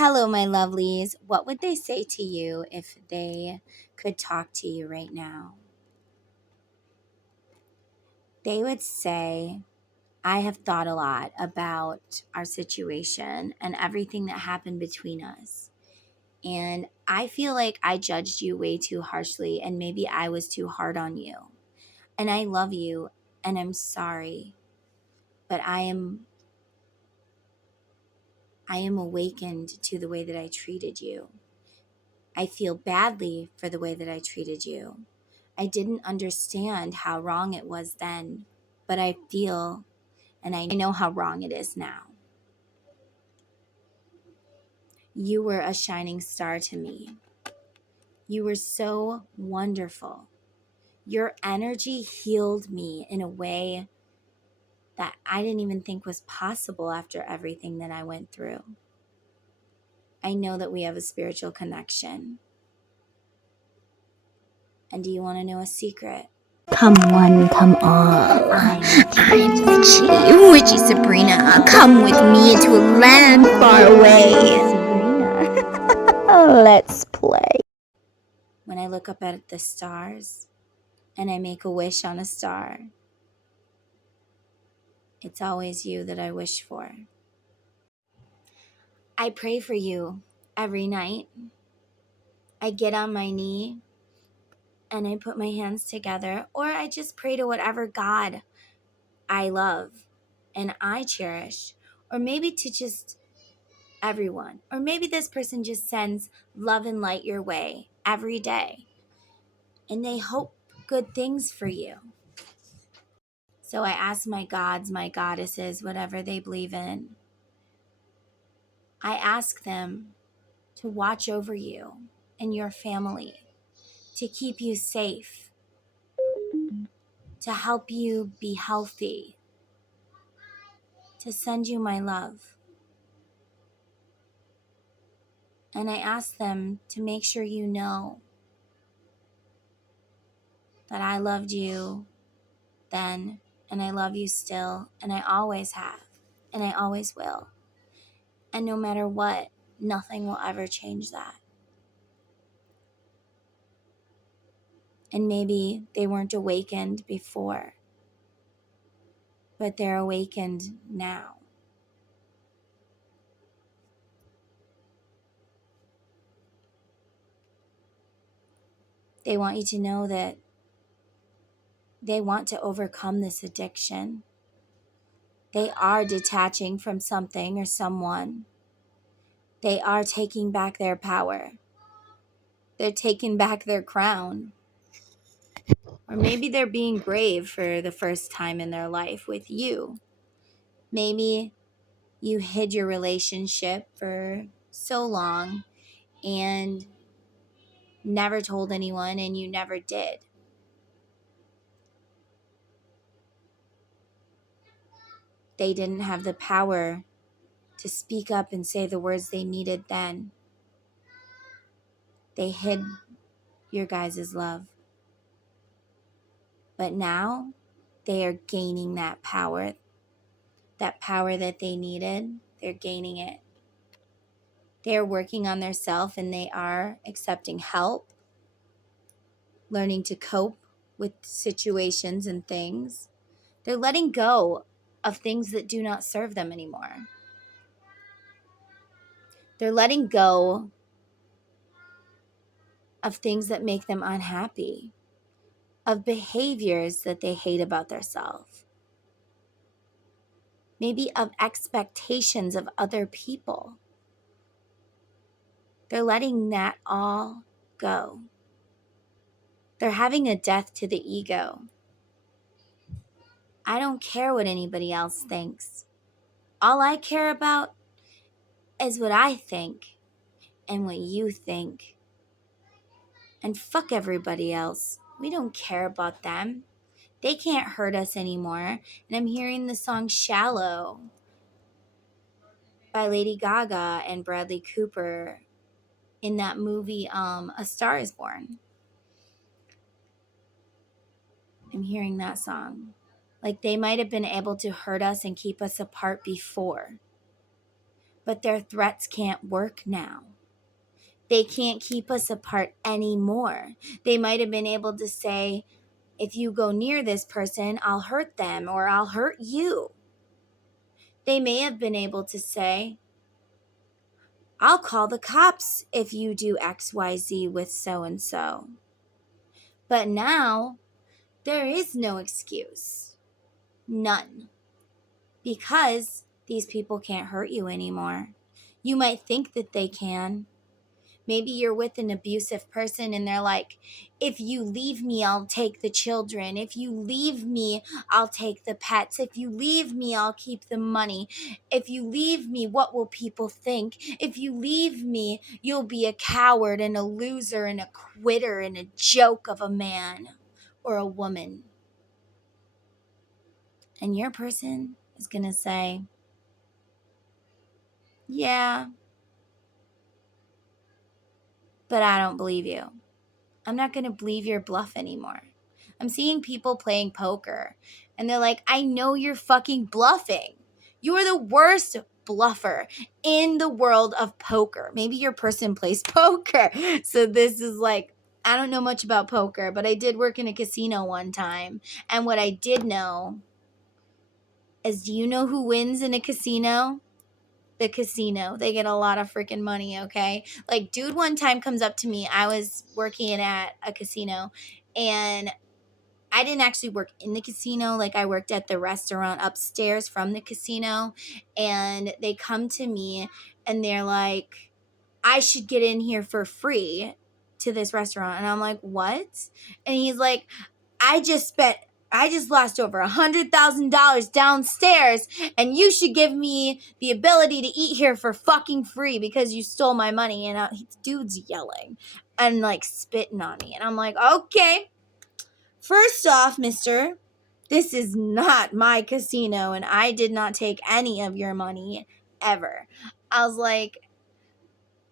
Hello, my lovelies. What would they say to you if they could talk to you right now? They would say, I have thought a lot about our situation and everything that happened between us. And I feel like I judged you way too harshly, and maybe I was too hard on you. And I love you, and I'm sorry, but I am awakened to the way that I treated you. I feel badly for the way that I treated you. I didn't understand how wrong it was then, but I feel and I know how wrong it is now. You were a shining star to me. You were so wonderful. Your energy healed me in a way that I didn't even think was possible after everything that I went through. I know that we have a spiritual connection. And do you want to know a secret? Come one, come all. I'm witchy Sabrina. Come with me to a land far away. Sabrina, let's play. When I look up at the stars and I make a wish on a star, it's always you that I wish for. I pray for you every night. I get on my knee and I put my hands together, or I just pray to whatever God I love and I cherish, or maybe to just everyone, or maybe this person just sends love and light your way every day and they hope good things for you. So I ask my gods, my goddesses, whatever they believe in, I ask them to watch over you and your family, to keep you safe, to help you be healthy, to send you my love. And I ask them to make sure you know that I loved you then, and I love you still, and I always have, and I always will. And no matter what, nothing will ever change that. And maybe they weren't awakened before, but they're awakened now. They want you to know that they want to overcome this addiction. They are detaching from something or someone. They are taking back their power. They're taking back their crown. Or maybe they're being brave for the first time in their life with you. Maybe you hid your relationship for so long and never told anyone, and you never did. They didn't have the power to speak up and say the words they needed then. They hid your guys' love. But now they are gaining that power that they needed. They're gaining it. They are working on their self, and they are accepting help, learning to cope with situations and things. They're letting go of things that do not serve them anymore. They're letting go of things that make them unhappy, of behaviors that they hate about themselves, maybe of expectations of other people. They're letting that all go. They're having a death to the ego. I don't care what anybody else thinks. All I care about is what I think and what you think. And fuck everybody else. We don't care about them. They can't hurt us anymore. And I'm hearing the song Shallow by Lady Gaga and Bradley Cooper in that movie A Star is Born. I'm hearing that song. Like they might have been able to hurt us and keep us apart before. but their threats can't work now. They can't keep us apart anymore. They might have been able to say, if you go near this person, I'll hurt them or I'll hurt you. They may have been able to say, I'll call the cops if you do XYZ with so and so. But now, there is no excuse. None. Because these people can't hurt you anymore. You might think that they can. Maybe you're with an abusive person and they're like, if you leave me, I'll take the children. If you leave me, I'll take the pets. If you leave me, I'll keep the money. If you leave me, what will people think? If you leave me, you'll be a coward and a loser and a quitter and a joke of a man or a woman. And your person is going to say, yeah, but I don't believe you. I'm not going to believe your bluff anymore. I'm seeing people playing poker and they're like, I know you're fucking bluffing. You are the worst bluffer in the world of poker. Maybe your person plays poker. So this is like, I don't know much about poker, but I did work in a casino one time. And what I did know is, do you know who wins in a casino? The casino. They get a lot of freaking money, okay? Like, dude one time comes up to me. I was working at a casino and I didn't actually work in the casino. Like, I worked at the restaurant upstairs from the casino. And they come to me and they're like, I should get in here for free to this restaurant. And I'm like, what? And he's like, I just lost over $100,000 downstairs, and you should give me the ability to eat here for fucking free because you stole my money. And dude's yelling and like spitting on me. And I'm like, okay, first off, mister, this is not my casino, and I did not take any of your money ever. I was like,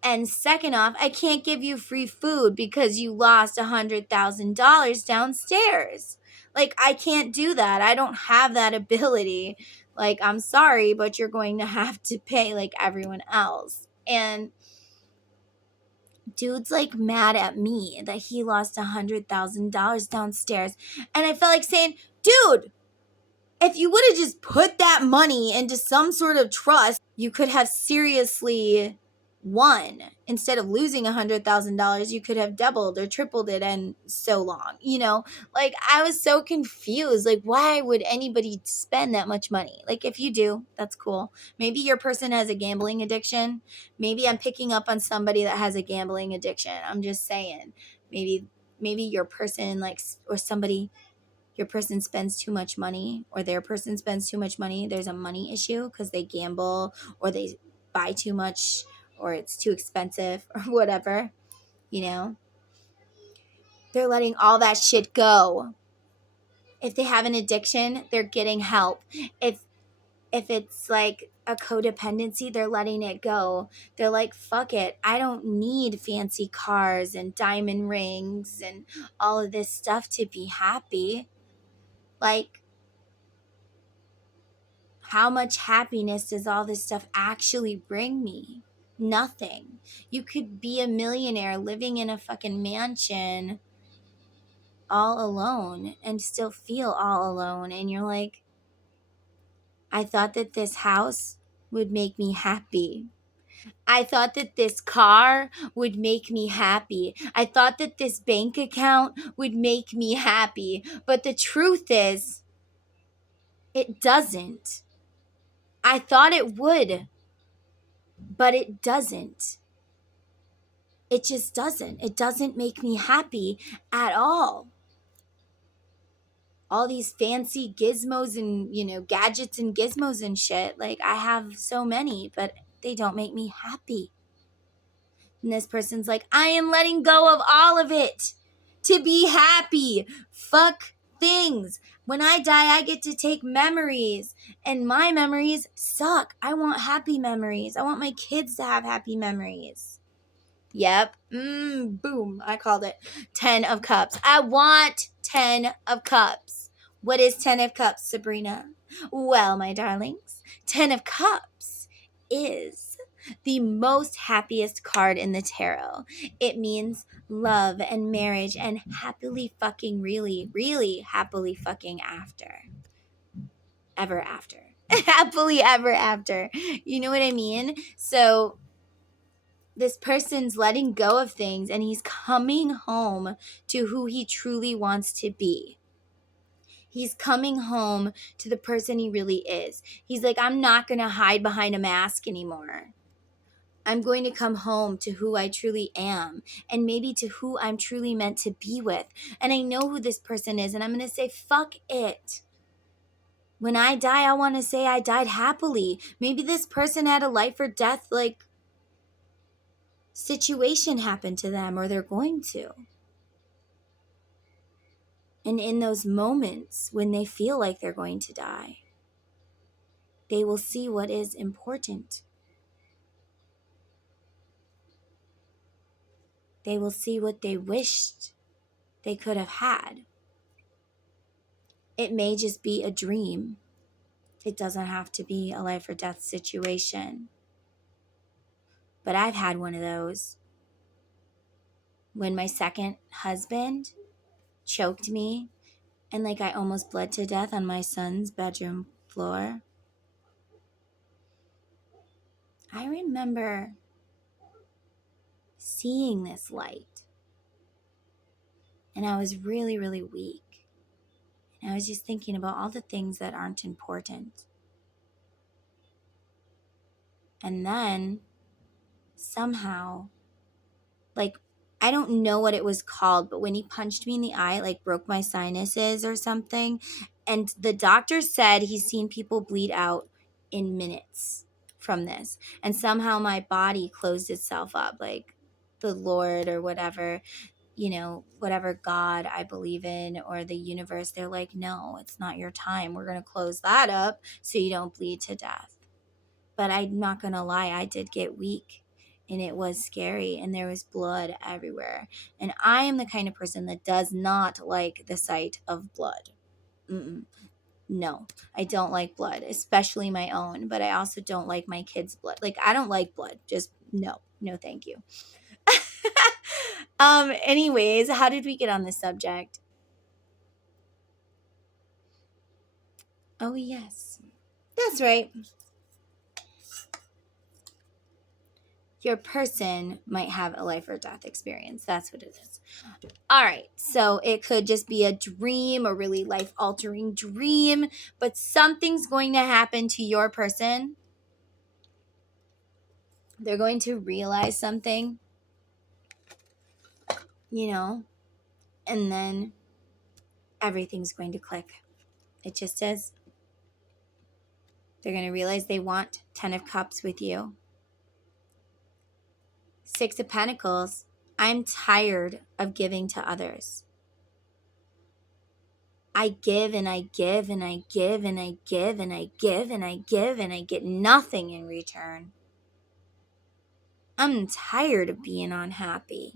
and second off, I can't give you free food because you lost $100,000 downstairs. Like, I can't do that. I don't have that ability. Like, I'm sorry, but you're going to have to pay like everyone else. And dude's like mad at me that he lost $100,000 downstairs. And I felt like saying, dude, if you would have just put that money into some sort of trust, you could have seriously won. Instead of losing $100,000, you could have doubled or tripled it in so long. You know, like, I was so confused. Like, why would anybody spend that much money? Like, if you do, that's cool. Maybe your person has a gambling addiction. Maybe I'm picking up on somebody that has a gambling addiction. I'm just saying, maybe your person, like, or somebody, your person spends too much money, or their person spends too much money. There's a money issue because they gamble or they buy too much or it's too expensive or whatever, you know. They're letting all that shit go. If they have an addiction, they're getting help. If it's like a codependency, they're letting it go. They're like, fuck it. I don't need fancy cars and diamond rings and all of this stuff to be happy. Like, how much happiness does all this stuff actually bring me? Nothing. You could be a millionaire living in a fucking mansion all alone and still feel all alone. And you're like, I thought that this house would make me happy. I thought that this car would make me happy. I thought that this bank account would make me happy. But the truth is, it doesn't. I thought it would, but it doesn't. It just doesn't. It doesn't make me happy at all. All these fancy gizmos and, you know, gadgets and gizmos and shit. Like, I have so many, but they don't make me happy. And this person's like, I am letting go of all of it to be happy. Fuck things. When I die, I get to take memories, and my memories suck. I want happy memories. I want my kids to have happy memories. Yep. Boom. I called it. 10 of Cups. I want 10 of Cups. What is 10 of Cups, Sabrina? Well, my darlings, 10 of Cups is the most happiest card in the tarot. It means love and marriage and happily fucking really happily fucking ever after. Happily ever after. You know what I mean? So this person's letting go of things and he's coming home to who he truly wants to be. He's coming home to the person he really is. He's like, I'm not going to hide behind a mask anymore. I'm going to come home to who I truly am and maybe to who I'm truly meant to be with. And I know who this person is, and I'm going to say, fuck it. When I die, I want to say I died happily. Maybe this person had a life or death like situation happen to them, or they're going to. And in those moments when they feel like they're going to die, they will see what is important. They will see what they wished they could have had. It may just be a dream. It doesn't have to be a life or death situation. But I've had one of those. When my second husband choked me and like I almost bled to death on my son's bedroom floor, I remember seeing this light. And I was really weak. And I was just thinking about all the things that aren't important. And then somehow, like, I don't know what it was called, but when he punched me in the eye, like broke my sinuses or something. And the doctor said he's seen people bleed out in minutes from this. And somehow my body closed itself up, like the Lord or whatever, you know, whatever God I believe in or the universe. They're like, no, it's not your time. We're going to close that up so you don't bleed to death. But I'm not going to lie, I did get weak. And it was scary, and there was blood everywhere. And I am the kind of person that does not like the sight of blood. No, I don't like blood, especially my own. But I also don't like my kids' blood. Like, I don't like blood. Just no, thank you. Anyways, how did we get on this subject? Oh, yes. That's right. Your person might have a life or death experience. That's what it is. All right. So it could just be a dream, a really life-altering dream, but something's going to happen to your person. They're going to realize something, you know, and then everything's going to click. It just is. They're going to realize they want 10 of Cups with you. 6 of Pentacles. I'm tired of giving to others. I give and I give and I give and I give and I give and I give and I get nothing in return. I'm tired of being unhappy.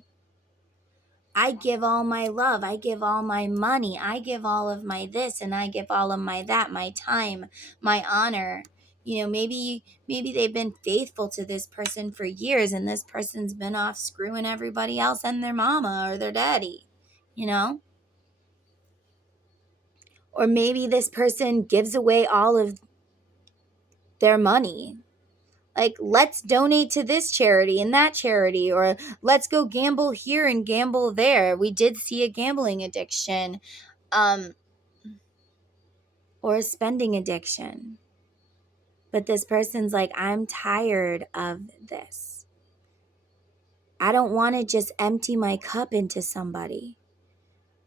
I give all my love. I give all my money. I give all of my this and I give all of my that, my time, my honor. You know, maybe they've been faithful to this person for years and this person's been off screwing everybody else and their mama or their daddy, you know? Or maybe this person gives away all of their money. Like, let's donate to this charity and that charity, or let's go gamble here and gamble there. We did see a gambling addiction, or a spending addiction. But this person's like, I'm tired of this. I don't want to just empty my cup into somebody.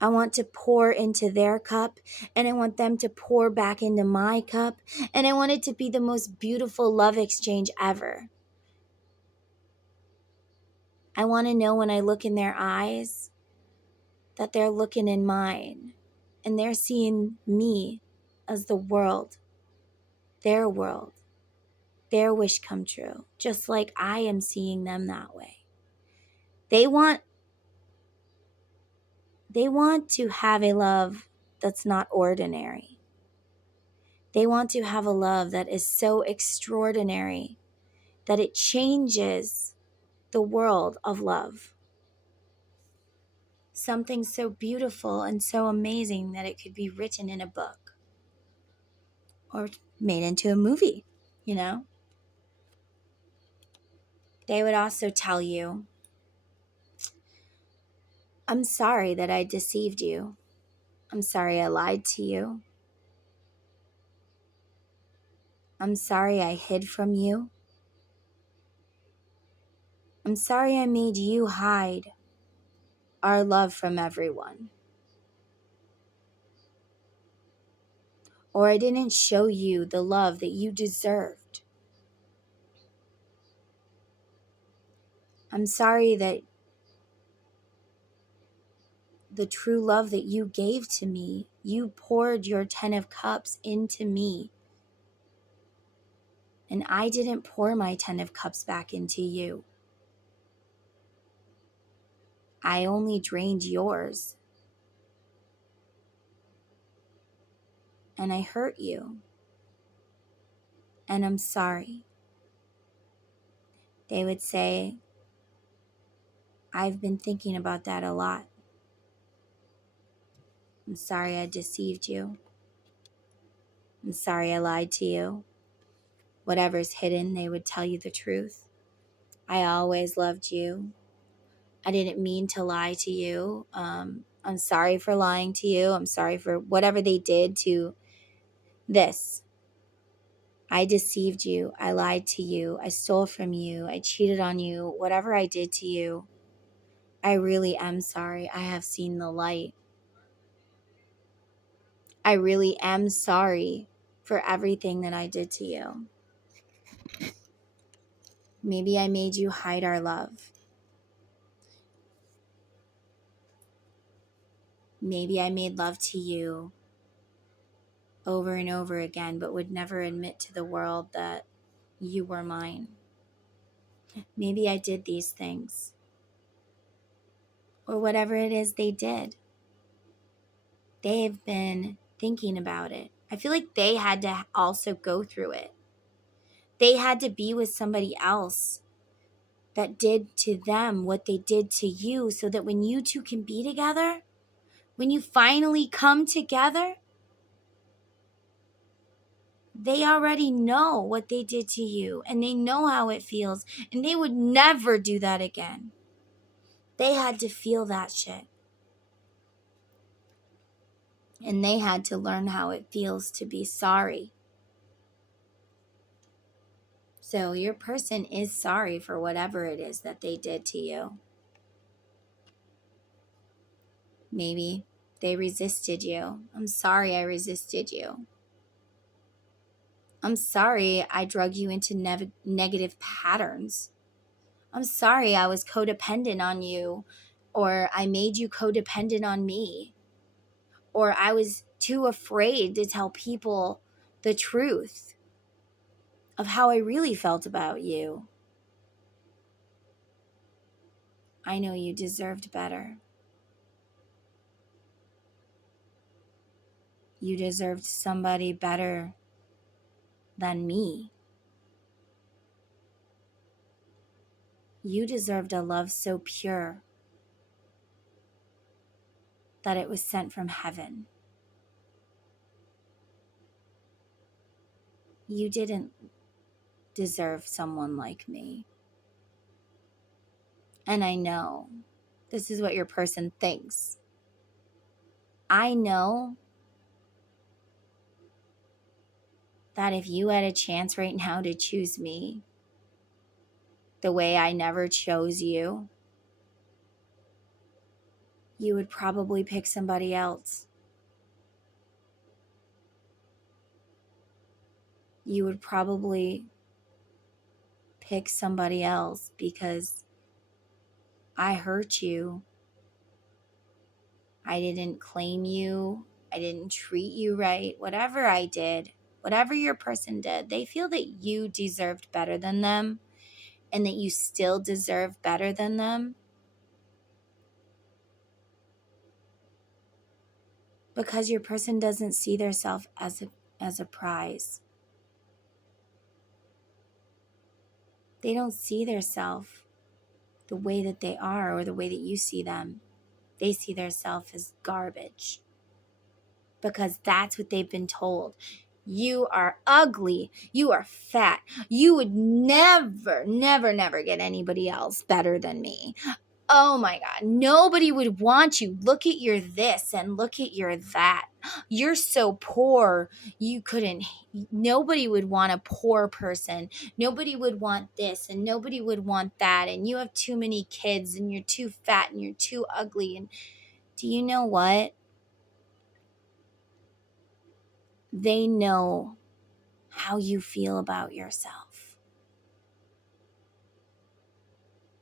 I want to pour into their cup, and I want them to pour back into my cup, and I want it to be the most beautiful love exchange ever. I want to know when I look in their eyes that they're looking in mine, and they're seeing me as the world, their wish come true, just like I am seeing them that way. They want to have a love that's not ordinary. They want to have a love that is so extraordinary that it changes the world of love. Something so beautiful and so amazing that it could be written in a book or made into a movie, you know? They would also tell you, I'm sorry that I deceived you. I'm sorry I lied to you. I'm sorry I hid from you. I'm sorry I made you hide our love from everyone. Or I didn't show you the love that you deserved. I'm sorry that the true love that you gave to me, you poured your 10 of cups into me. And I didn't pour my 10 of cups back into you. I only drained yours. And I hurt you. And I'm sorry. They would say, I've been thinking about that a lot. I'm sorry I deceived you. I'm sorry I lied to you. Whatever's hidden, they would tell you the truth. I always loved you. I didn't mean to lie to you. I'm sorry for lying to you. I'm sorry for whatever they did to this. I deceived you. I lied to you. I stole from you. I cheated on you. Whatever I did to you, I really am sorry. I have seen the light. I really am sorry for everything that I did to you. Maybe I made you hide our love. Maybe I made love to you over and over again, but would never admit to the world that you were mine. Maybe I did these things. Or whatever it is they did. They've been thinking about it. I feel like they had to also go through it. They had to be with somebody else that did to them what they did to you, so that when you two can be together, when you finally come together, they already know what they did to you and they know how it feels, and they would never do that again. They had to feel that shit. And they had to learn how it feels to be sorry. So your person is sorry for whatever it is that they did to you. Maybe they resisted you. I'm sorry I resisted you. I'm sorry I drug you into negative patterns. I'm sorry I was codependent on you, or I made you codependent on me, or I was too afraid to tell people the truth of how I really felt about you. I know you deserved better. You deserved somebody better than me. You deserved a love so pure that it was sent from heaven. You didn't deserve someone like me. And I know this is what your person thinks. I know that if you had a chance right now to choose me the way I never chose you, you would probably pick somebody else. You would probably pick somebody else because I hurt you. I didn't claim you. I didn't treat you right. Whatever I did, whatever your person did, they feel that you deserved better than them and that you still deserve better than them because your person doesn't see themselves as a prize. They don't see their self the way that they are or the way that you see them. They see their self as garbage because that's what they've been told. You are ugly. You are fat. You would never, never, never get anybody else better than me. Oh my God, nobody would want you. Look at your this and look at your that. You're so poor. Nobody would want a poor person. Nobody would want this and nobody would want that. And you have too many kids and you're too fat and you're too ugly. And do you know what? They know how you feel about yourself.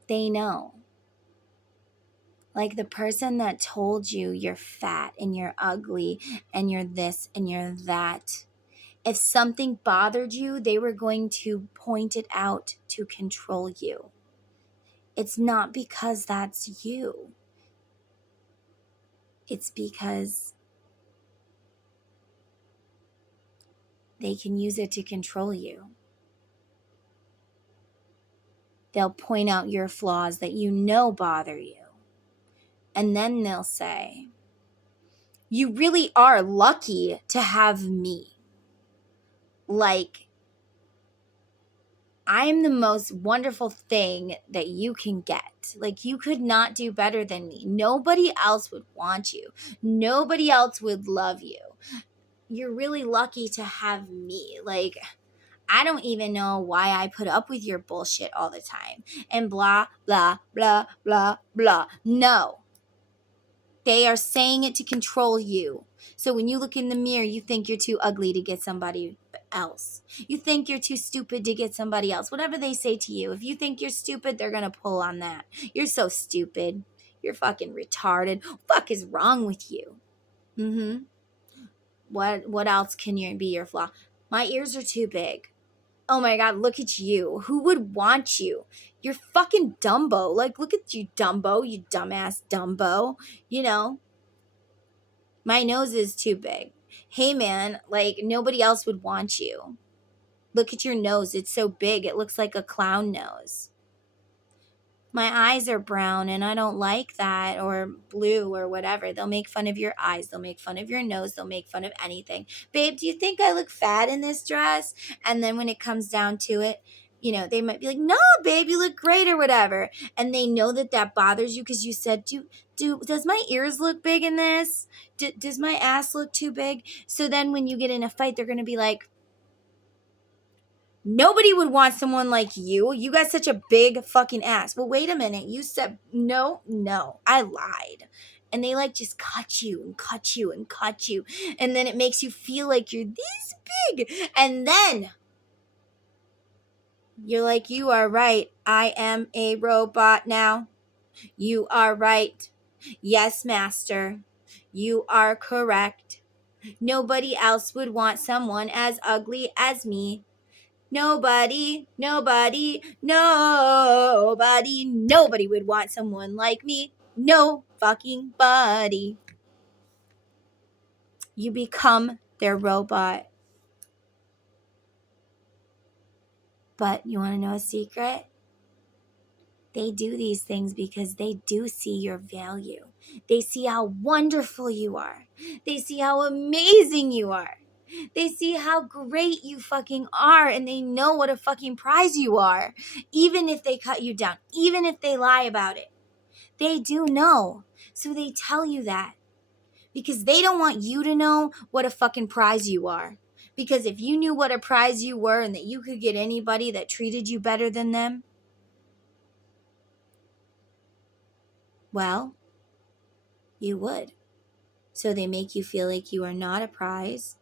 They know. Like the person that told you you're fat and you're ugly and you're this and you're that. If something bothered you, they were going to point it out to control you. It's not because that's you. It's because they can use it to control you. They'll point out your flaws that you know bother you. And then they'll say, you really are lucky to have me. Like, I'm the most wonderful thing that you can get. Like, you could not do better than me. Nobody else would want you. Nobody else would love you. You're really lucky to have me. Like, I don't even know why I put up with your bullshit all the time. And blah, blah, blah, blah, blah. No. They are saying it to control you. So when you look in the mirror, you think you're too ugly to get somebody else. You think you're too stupid to get somebody else. Whatever they say to you, if you think you're stupid, they're going to pull on that. You're so stupid. You're fucking retarded. What the fuck is wrong with you? What else can be your flaw? My ears are too big. Oh my God, look at you. Who would want you? You're fucking Dumbo. Like, look at you, Dumbo, you dumbass Dumbo. You know, my nose is too big. Hey, man, like, nobody else would want you. Look at your nose. It's so big. It looks like a clown nose. My eyes are brown and I don't like that, or blue or whatever. They'll make fun of your eyes. They'll make fun of your nose. They'll make fun of anything. Babe, do you think I look fat in this dress? And then when it comes down to it, you know, they might be like, no, babe, you look great or whatever. And they know that bothers you because you said, does my ears look big in this? Does my ass look too big? So then when you get in a fight, they're going to be like, nobody would want someone like you. You got such a big fucking ass. Well, wait a minute. You said, no, I lied. And they like just cut you and cut you and cut you. And then it makes you feel like you're this big. And then you're like, you are right. I am a robot now. You are right. Yes, master. You are correct. Nobody else would want someone as ugly as me. Nobody would want someone like me. No fucking body. You become their robot. But you want to know a secret? They do these things because they do see your value. They see how wonderful you are. They see how amazing you are. They see how great you fucking are, and they know what a fucking prize you are, even if they cut you down, even if they lie about it. They do know. So they tell you that because they don't want you to know what a fucking prize you are. Because if you knew what a prize you were and that you could get anybody that treated you better than them, well, you would. So they make you feel like you are not a prize.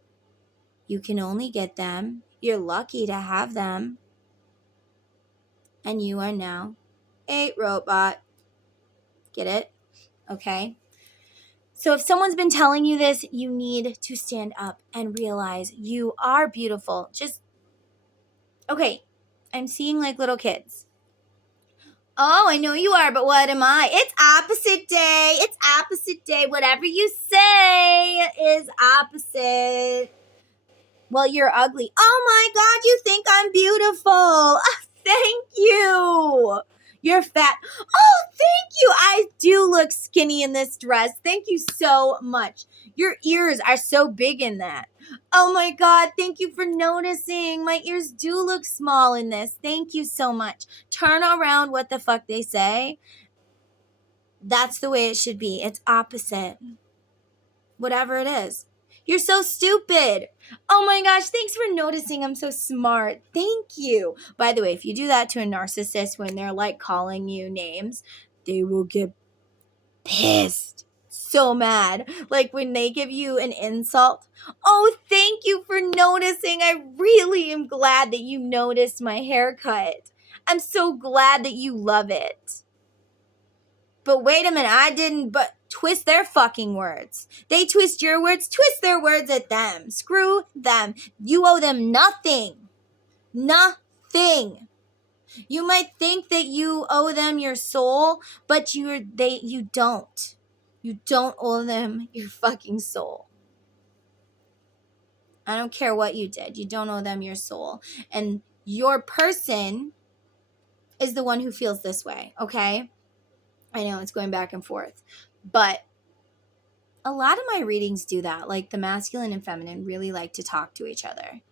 You can only get them. You're lucky to have them. And you are now a robot. Get it? Okay. So if someone's been telling you this, you need to stand up and realize you are beautiful. Okay, I'm seeing like little kids. Oh, I know you are, but what am I? It's opposite day. It's opposite day. Whatever you say is opposite. Well, you're ugly. Oh my God, you think I'm beautiful. Thank you. You're fat. Oh, thank you. I do look skinny in this dress. Thank you so much. Your ears are so big in that. Oh my God. Thank you for noticing. My ears do look small in this. Thank you so much. Turn around what the fuck they say. That's the way it should be. It's opposite. Whatever it is. You're so stupid. Oh my gosh, thanks for noticing. I'm so smart. Thank you. By the way, if you do that to a narcissist when they're like calling you names, they will get pissed. So mad. Like when they give you an insult. Oh, thank you for noticing. I really am glad that you noticed my haircut. I'm so glad that you love it. But wait a minute, I didn't, but twist their fucking words. They twist your words, twist their words at them. Screw them. You owe them nothing. Nothing. You might think that you owe them your soul, but you don't. You don't owe them your fucking soul. I don't care what you did. You don't owe them your soul. And your person is the one who feels this way, okay? I know it's going back and forth, but a lot of my readings do that. Like the masculine and feminine really like to talk to each other.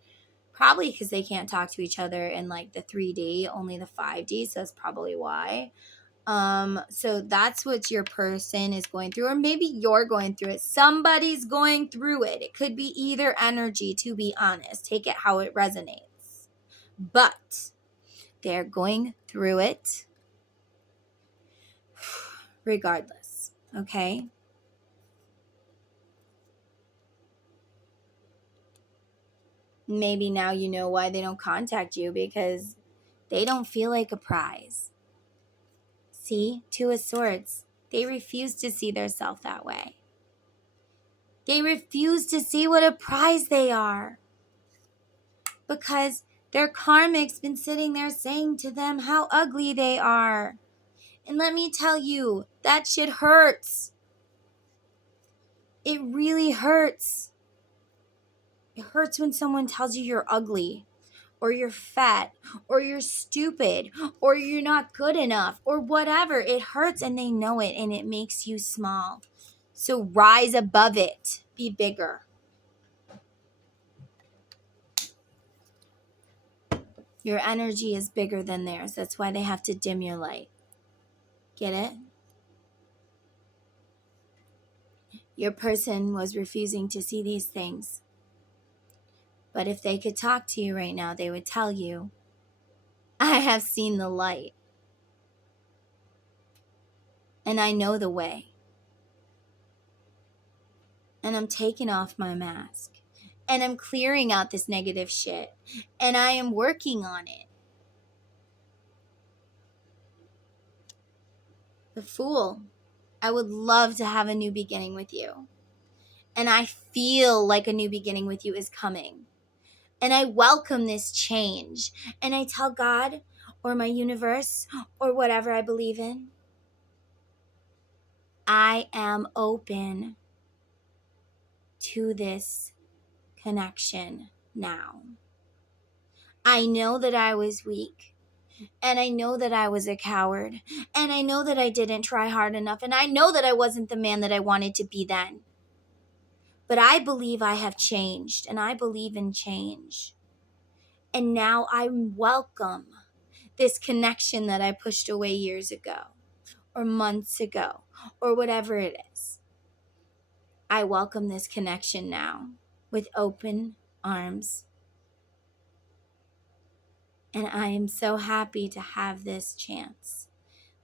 Probably because they can't talk to each other in like the 3D, only the 5D. So that's probably why. So that's what your person is going through, or maybe you're going through it. Somebody's going through it. It could be either energy, to be honest. Take it how it resonates. But they're going through it regardless. Okay? Maybe now you know why they don't contact you, because they don't feel like a prize. See, Two of Swords. They refuse to see themselves that way. They refuse to see what a prize they are. Because their karmic's been sitting there saying to them how ugly they are. And let me tell you, that shit hurts. It really hurts. It hurts when someone tells you you're ugly, or you're fat, or you're stupid, or you're not good enough, or whatever. It hurts and they know it, and it makes you small. So rise above it. Be bigger. Your energy is bigger than theirs. That's why they have to dim your light. Get it? Your person was refusing to see these things. But if they could talk to you right now, they would tell you, I have seen the light. And I know the way. And I'm taking off my mask. And I'm clearing out this negative shit. And I am working on it. The Fool. I would love to have a new beginning with you. And I feel like a new beginning with you is coming. And I welcome this change. And I tell God or my universe or whatever I believe in, I am open to this connection now. I know that I was weak. And I know that I was a coward. And I know that I didn't try hard enough. And I know that I wasn't the man that I wanted to be then. But I believe I have changed. And I believe in change. And now I welcome this connection that I pushed away years ago, or months ago, or whatever it is. I welcome this connection now with open arms. And I am so happy to have this chance.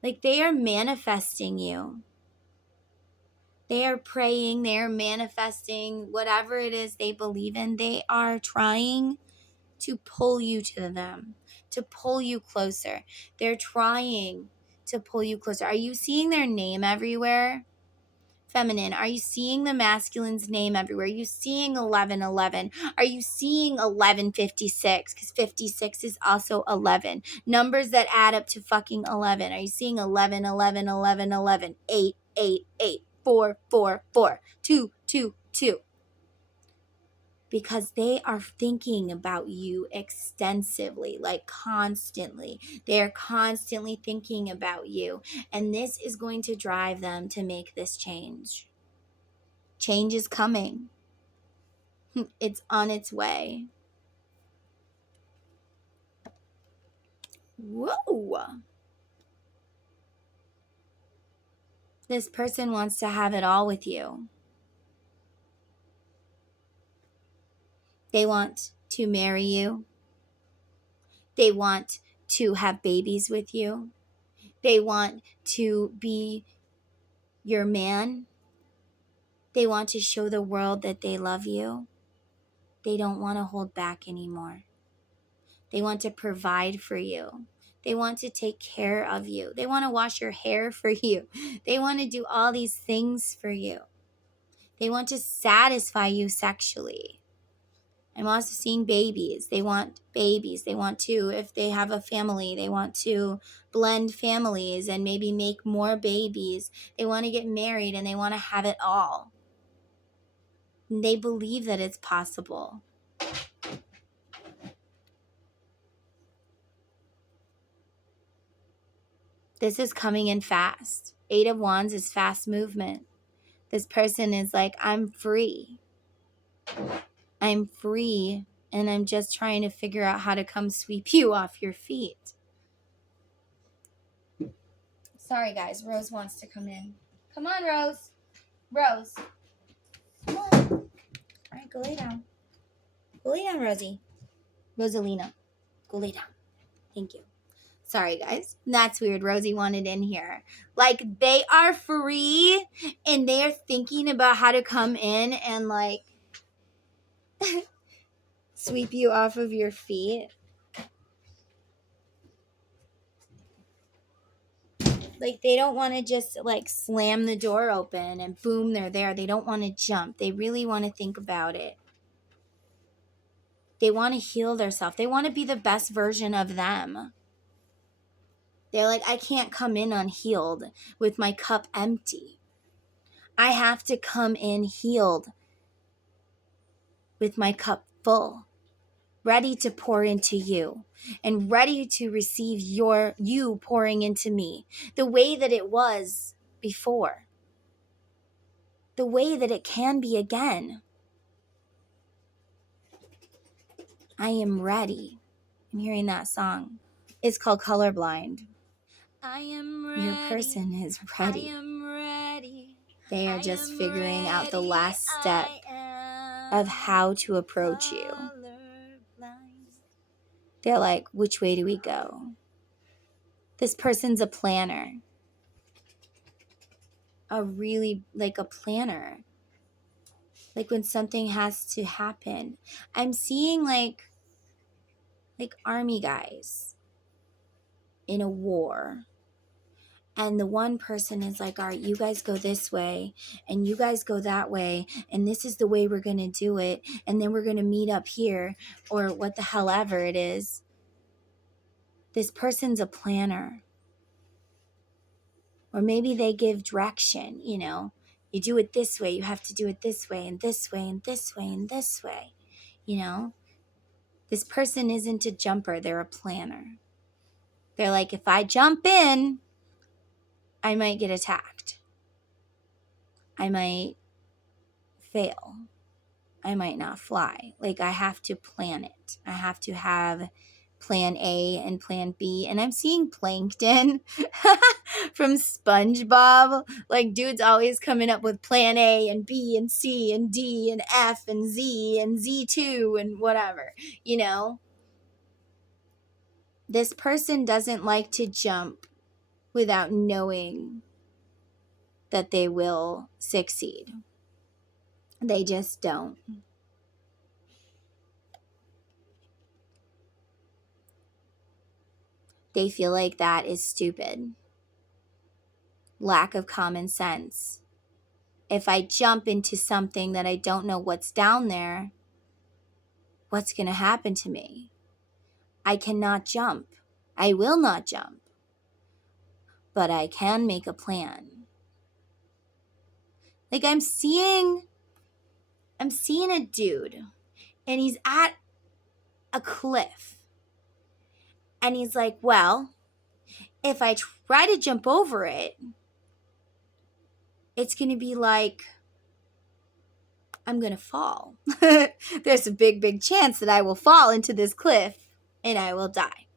Like, they are manifesting you. They are praying, they are manifesting whatever it is they believe in. They are trying to pull you to them, to pull you closer. They're trying to pull you closer. Are you seeing their name everywhere? Feminine, are you seeing the masculine's name everywhere? Are you seeing 1111? Are you seeing 1156? Because 56 is also 11. Numbers that add up to fucking 11. Are you seeing 11, 11, 11, 11, 8, 8, 8, 4, 4, 4, 2, 2, 2? because they are thinking about you extensively, like constantly. They're constantly thinking about you. And this is going to drive them to make this change. Change is coming. It's on its way. Whoa. This person wants to have it all with you. They want to marry you. They want to have babies with you. They want to be your man. They want to show the world that they love you. They don't want to hold back anymore. They want to provide for you. They want to take care of you. They want to wash your hair for you. They want to do all these things for you. They want to satisfy you sexually. I'm also seeing babies. They want babies. They want to, if they have a family, they want to blend families and maybe make more babies. They want to get married and they want to have it all. And they believe that it's possible. This is coming in fast. 8 of Wands is fast movement. This person is like, I'm free. I'm free, and I'm just trying to figure out how to come sweep you off your feet. Sorry, guys. Rose wants to come in. Come on, Rose. Rose. Come on. All right, go lay down. Go lay down, Rosie. Rosalina. Go lay down. Thank you. Sorry, guys. That's weird. Rosie wanted in here. Like, they are free, and they are thinking about how to come in and, like, sweep you off of your feet. Like, they don't want to just, like, slam the door open and boom, they're there. They don't want to jump. They really want to think about it. They want to heal themselves. They want to be the best version of them. They're like, I can't come in unhealed with my cup empty. I have to come in healed with my cup full, ready to pour into you and ready to receive you pouring into me the way that it was before, the way that it can be again. I am ready. I'm hearing that song. It's called Colorblind. I am ready. Your person is ready. I am ready. They are just figuring out the last step of how to approach you. They're like, which way do we go? This person's a planner. Like a planner. Like when something has to happen. I'm seeing like army guys in a war. And the one person is like, all right, you guys go this way and you guys go that way. And this is the way we're going to do it. And then we're going to meet up here or what the hell ever it is. This person's a planner. Or maybe they give direction, you know. You do it this way. You have to do it this way and this way and this way and this way, you know. This person isn't a jumper. They're a planner. They're like, if I jump in, I might get attacked. I might fail. I might not fly. Like, I have to plan it. I have to have plan A and plan B. And I'm seeing Plankton from SpongeBob. Like, dude's always coming up with plan A and B and C and D and F and Z and Z2 and whatever, you know? This person doesn't like to jump without knowing that they will succeed. They just don't. They feel like that is stupid. Lack of common sense. If I jump into something that I don't know what's down there, what's going to happen to me? I cannot jump. I will not jump. But I can make a plan. Like I'm seeing a dude. and he's at a cliff. And he's like, well, if I try to jump over it, it's going to be like I'm going to fall. There's a big, big chance that I will fall into this cliff and I will die.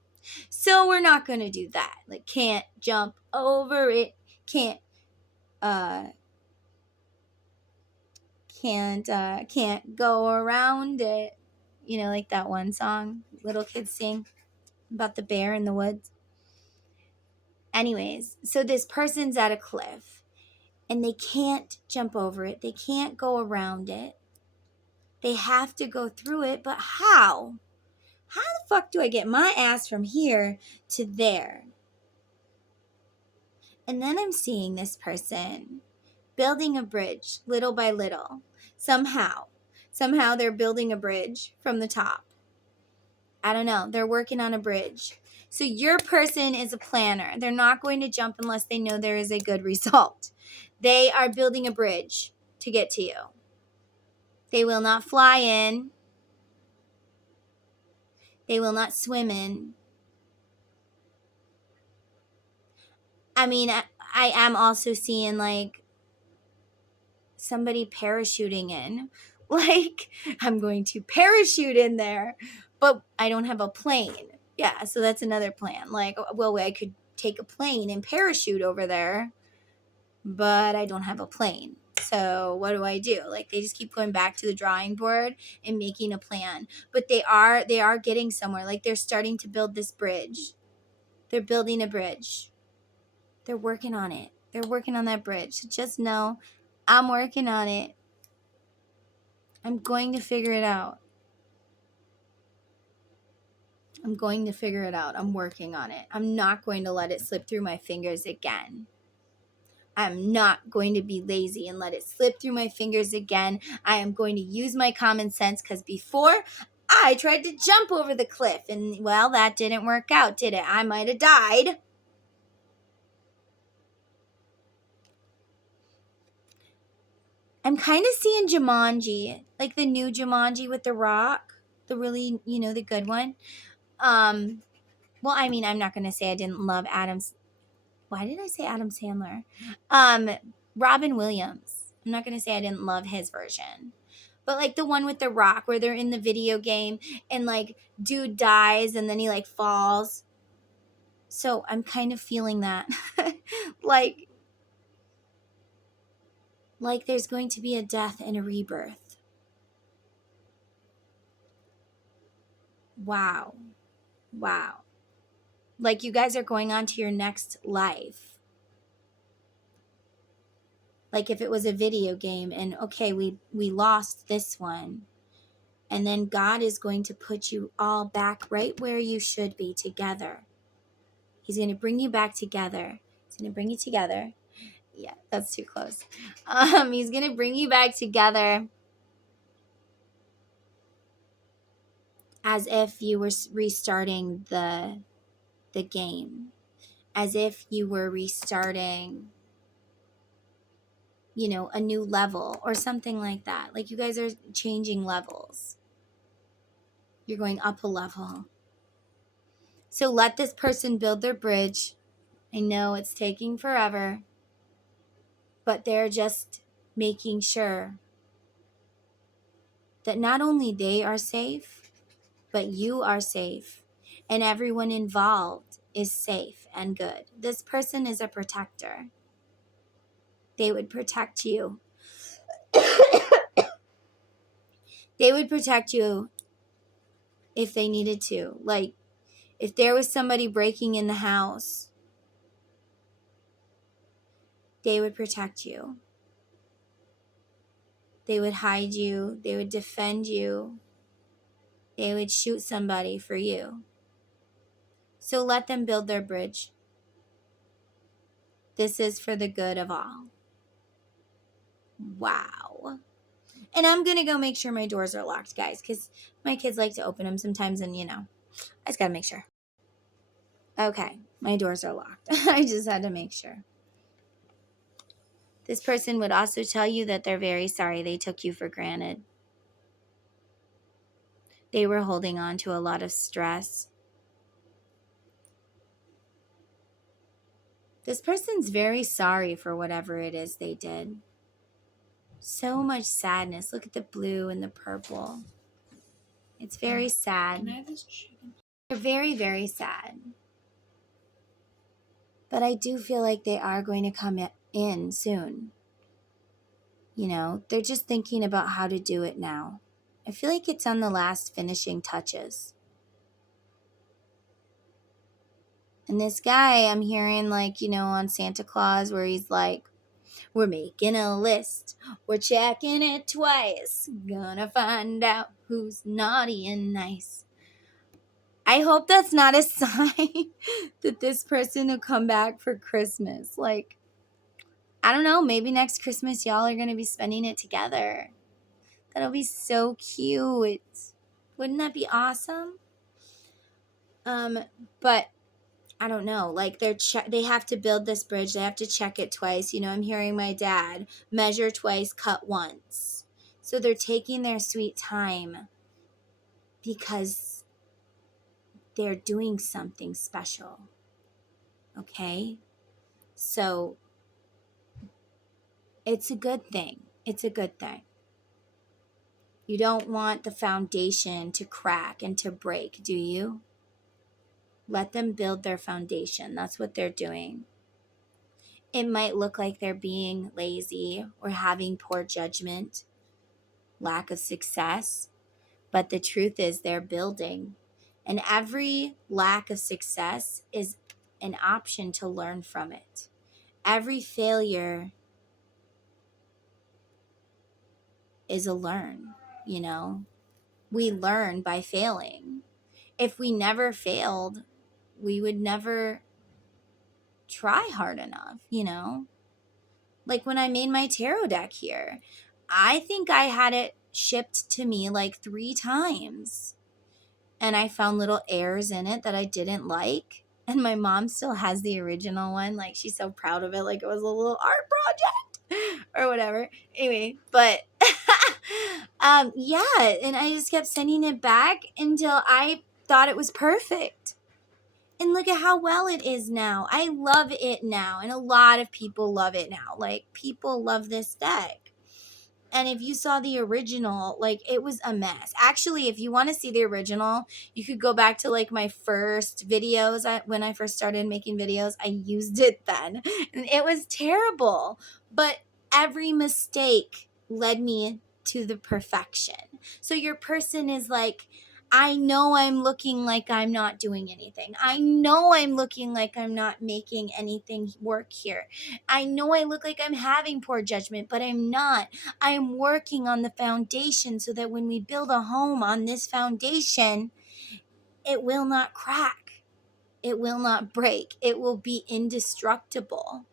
So we're not going to do that. Like, can't jump over it. Can't go around it. You know, like that one song little kids sing about the bear in the woods. Anyways, so this person's at a cliff and they can't jump over it. They can't go around it. They have to go through it, but how? How the fuck do I get my ass from here to there? And then I'm seeing this person building a bridge little by little. Somehow they're building a bridge from the top. I don't know. They're working on a bridge. So your person is a planner. They're not going to jump unless they know there is a good result. They are building a bridge to get to you. They will not fly in. They will not swim in. I mean, I am also seeing like somebody parachuting in. Like, I'm going to parachute in there, but I don't have a plane. Yeah, so that's another plan. Like, well, I could take a plane and parachute over there, but I don't have a plane. So what do I do? Like, they just keep going back to the drawing board and making a plan. But they are getting somewhere. Like, they're starting to build this bridge. They're building a bridge. They're working on it. They're working on that bridge. So just know I'm working on it. I'm going to figure it out. I'm going to figure it out. I'm working on it. I'm not going to let it slip through my fingers again. I'm not going to be lazy and let it slip through my fingers again. I am going to use my common sense because before I tried to jump over the cliff and, well, that didn't work out, did it? I might have died. I'm kind of seeing Jumanji, like the new Jumanji with The Rock, the really, the good one. Well, I mean, I'm not going to say I didn't love Adam's. Why did I say Adam Sandler? Robin Williams. I'm not going to say I didn't love his version. But like the one with The Rock where they're in the video game and like dude dies and then he like falls. So I'm kind of feeling that. like there's going to be a death and a rebirth. Wow. Like you guys are going on to your next life. Like if it was a video game and okay, we lost this one. And then God is going to put you all back right where you should be together. He's going to bring you back together. He's going to bring you together. Yeah, that's too close. He's going to bring you back together as if you were restarting the game. As if you were restarting, a new level or something like that. Like you guys are changing levels. You're going up a level. So let this person build their bridge. I know it's taking forever, but they're just making sure that not only they are safe, but you are safe and everyone involved is safe and good. This person is a protector. They would protect you. They would protect you if they needed to. Like, if there was somebody breaking in the house, they would protect you. They would hide you. They would defend you. They would shoot somebody for you. So let them build their bridge. This is for the good of all. Wow. And I'm going to go make sure my doors are locked, guys, because my kids like to open them sometimes, and, I just got to make sure. Okay, my doors are locked. I just had to make sure. This person would also tell you that they're very sorry they took you for granted. They were holding on to a lot of stress. This person's very sorry for whatever it is they did. So much sadness. Look at the blue and the purple. It's very sad. Can I have this chicken? They're very, very sad. But I do feel like they are going to come in soon. You know, they're just thinking about how to do it now. I feel like it's on the last finishing touches. And this guy, I'm hearing like, you know, on Santa Claus where he's like, we're making a list. We're checking it twice. Gonna find out who's naughty and nice. I hope that's not a sign that this person will come back for Christmas. Like, I don't know, maybe next Christmas y'all are going to be spending it together. That'll be so cute. Wouldn't that be awesome? But I don't know. Like they have to build this bridge. They have to check it twice. You know, I'm hearing my dad measure twice, cut once. So they're taking their sweet time because they're doing something special. Okay? So it's a good thing. It's a good thing. You don't want the foundation to crack and to break, do you? Let them build their foundation. That's what they're doing. It might look like they're being lazy or having poor judgment, lack of success, but the truth is they're building. And every lack of success is an option to learn from it. Every failure is a learn, you know? We learn by failing. If we never failed, we would never try hard enough, you know? Like when I made my tarot deck here, I think I had it shipped to me like 3 times. And I found little errors in it that I didn't like. And my mom still has the original one. Like she's so proud of it. Like it was a little art project or whatever. Anyway, but yeah. And I just kept sending it back until I thought it was perfect. And look at how well it is now. I love it now. And a lot of people love it now. Like, people love this deck. And if you saw the original, like, it was a mess. Actually, if you want to see the original, you could go back to, like, my first videos. When I first started making videos, I used it then. And it was terrible. But every mistake led me to the perfection. So your person is like, I know I'm looking like I'm not doing anything. I know I'm looking like I'm not making anything work here. I know I look like I'm having poor judgment, but I'm not. I am working on the foundation so that when we build a home on this foundation, it will not crack. It will not break. It will be indestructible.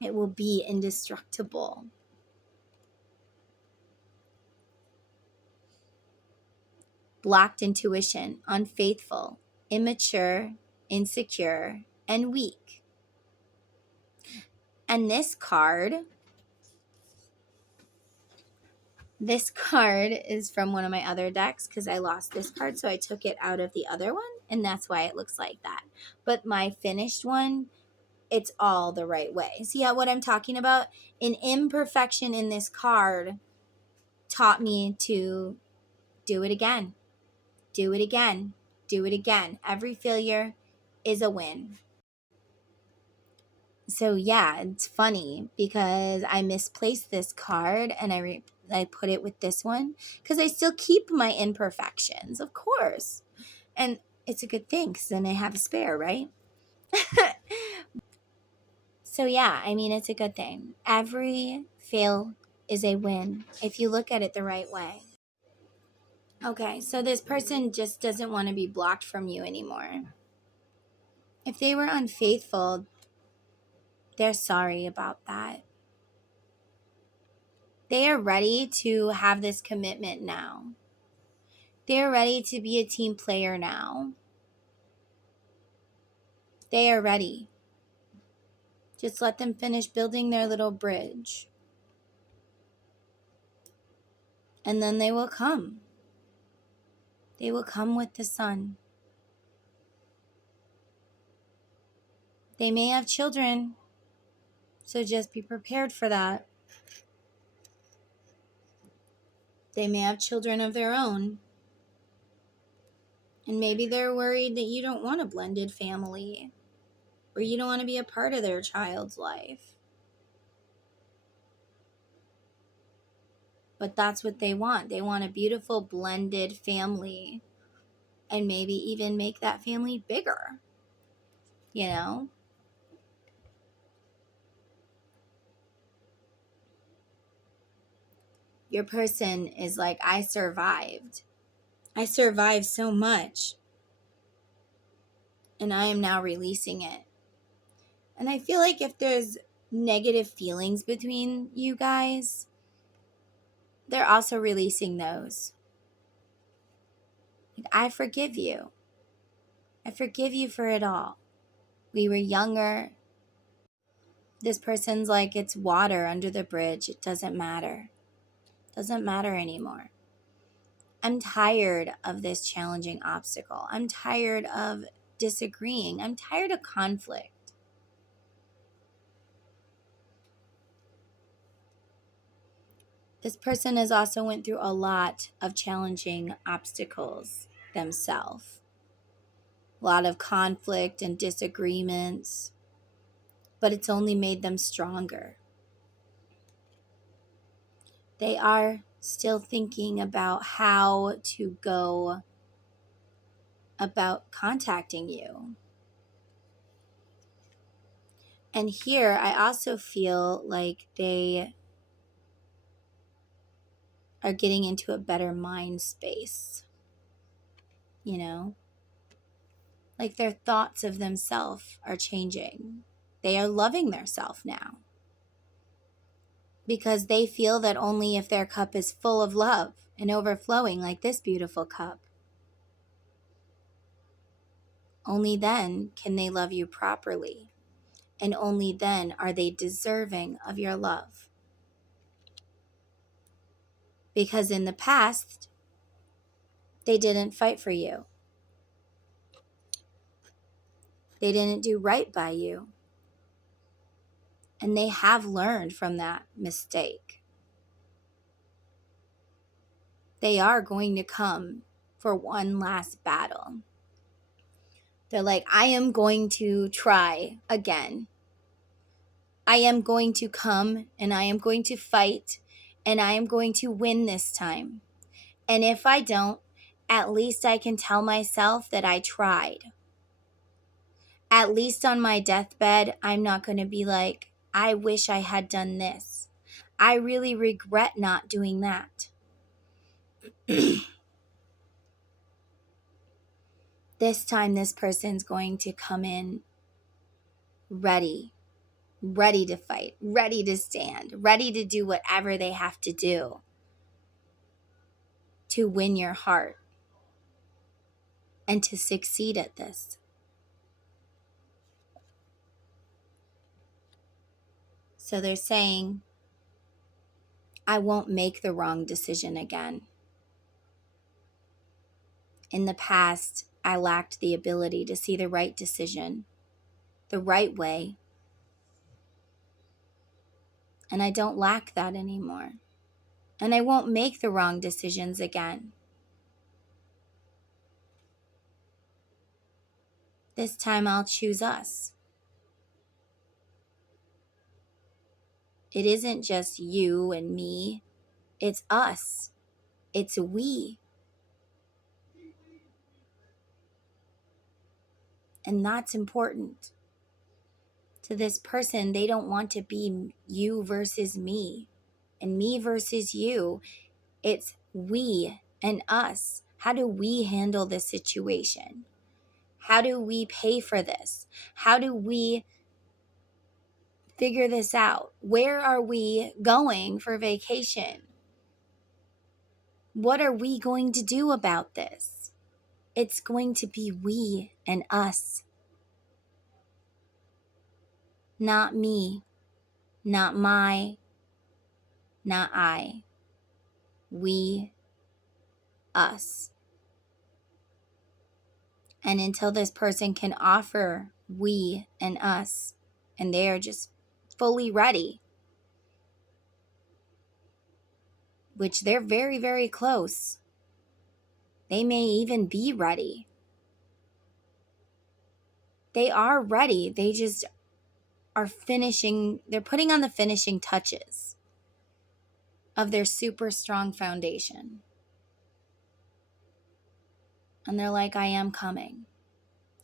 It will be indestructible. Blocked intuition, unfaithful, immature, insecure, and weak. And this card is from one of my other decks because I lost this card, so I took it out of the other one, and that's why it looks like that. But my finished one, it's all the right way. See what I'm talking about? An imperfection in this card taught me to do it again. Do it again. Do it again. Every failure is a win. So yeah, it's funny because I misplaced this card and I put it with this one because I still keep my imperfections, of course. And it's a good thing because then I have a spare, right? So yeah, I mean, it's a good thing. Every fail is a win if you look at it the right way. Okay, so this person just doesn't want to be blocked from you anymore. If they were unfaithful, they're sorry about that. They are ready to have this commitment now. They're ready to be a team player now. They are ready. Just let them finish building their little bridge. And then they will come. They will come with the sun. They may have children, so just be prepared for that. They may have children of their own. And maybe they're worried that you don't want a blended family, or you don't want to be a part of their child's life. But that's what they want. They want a beautiful blended family, and maybe even make that family bigger, you know? Your person is like, I survived. I survived so much, and I am now releasing it. And I feel like if there's negative feelings between you guys, they're also releasing those. Like, I forgive you. I forgive you for it all. We were younger. This person's like, it's water under the bridge. It doesn't matter. It doesn't matter anymore. I'm tired of this challenging obstacle. I'm tired of disagreeing. I'm tired of conflict. This person has also went through a lot of challenging obstacles themselves. A lot of conflict and disagreements, but it's only made them stronger. They are still thinking about how to go about contacting you. And here, I also feel like they are getting into a better mind space, you know? Like their thoughts of themselves are changing. They are loving themselves now. Because they feel that only if their cup is full of love and overflowing like this beautiful cup, only then can they love you properly. And only then are they deserving of your love. Because in the past, they didn't fight for you. They didn't do right by you. And they have learned from that mistake. They are going to come for one last battle. They're like, I am going to try again. I am going to come and I am going to fight and I am going to win this time. And if I don't, at least I can tell myself that I tried. At least on my deathbed, I'm not going to be like, I wish I had done this. I really regret not doing that. This time, this person's going to come in ready to fight, ready to stand, ready to do whatever they have to do to win your heart and to succeed at this. So they're saying, I won't make the wrong decision again. In the past, I lacked the ability to see the right decision, the right way. And I don't lack that anymore. And I won't make the wrong decisions again. This time I'll choose us. It isn't just you and me. It's us. It's we. And that's important. To this person, they don't want to be you versus me and me versus you. It's we and us. How do we handle this situation? How do we pay for this? How do we figure this out? Where are we going for vacation? What are we going to do about this? It's going to be we and us. Not me, not my, not I. we, us. And until this person can offer we and us, and they are just fully ready, which they're very, very close. They may even be ready. They are ready. They just are finishing, they're putting on the finishing touches of their super strong foundation. And they're like, I am coming.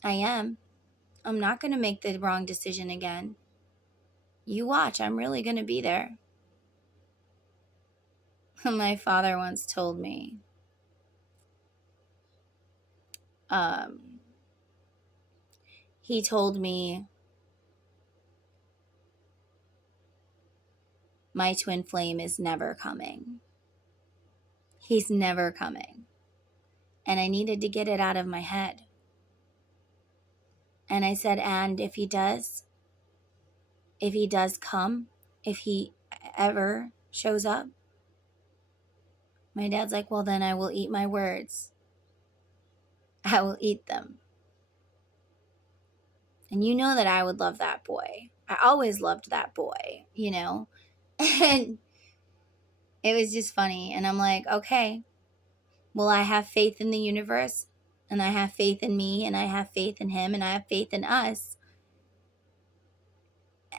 I am. I'm not going to make the wrong decision again. You watch, I'm really going to be there. My father once told me, he told me my twin flame is never coming. He's never coming. And I needed to get it out of my head. And I said, and if he does come, if he ever shows up, my dad's like, well, then I will eat my words. I will eat them. And you know that I would love that boy. I always loved that boy, you know? And it was just funny. And I'm like, okay, well, I have faith in the universe, and I have faith in me, and I have faith in him, and I have faith in us.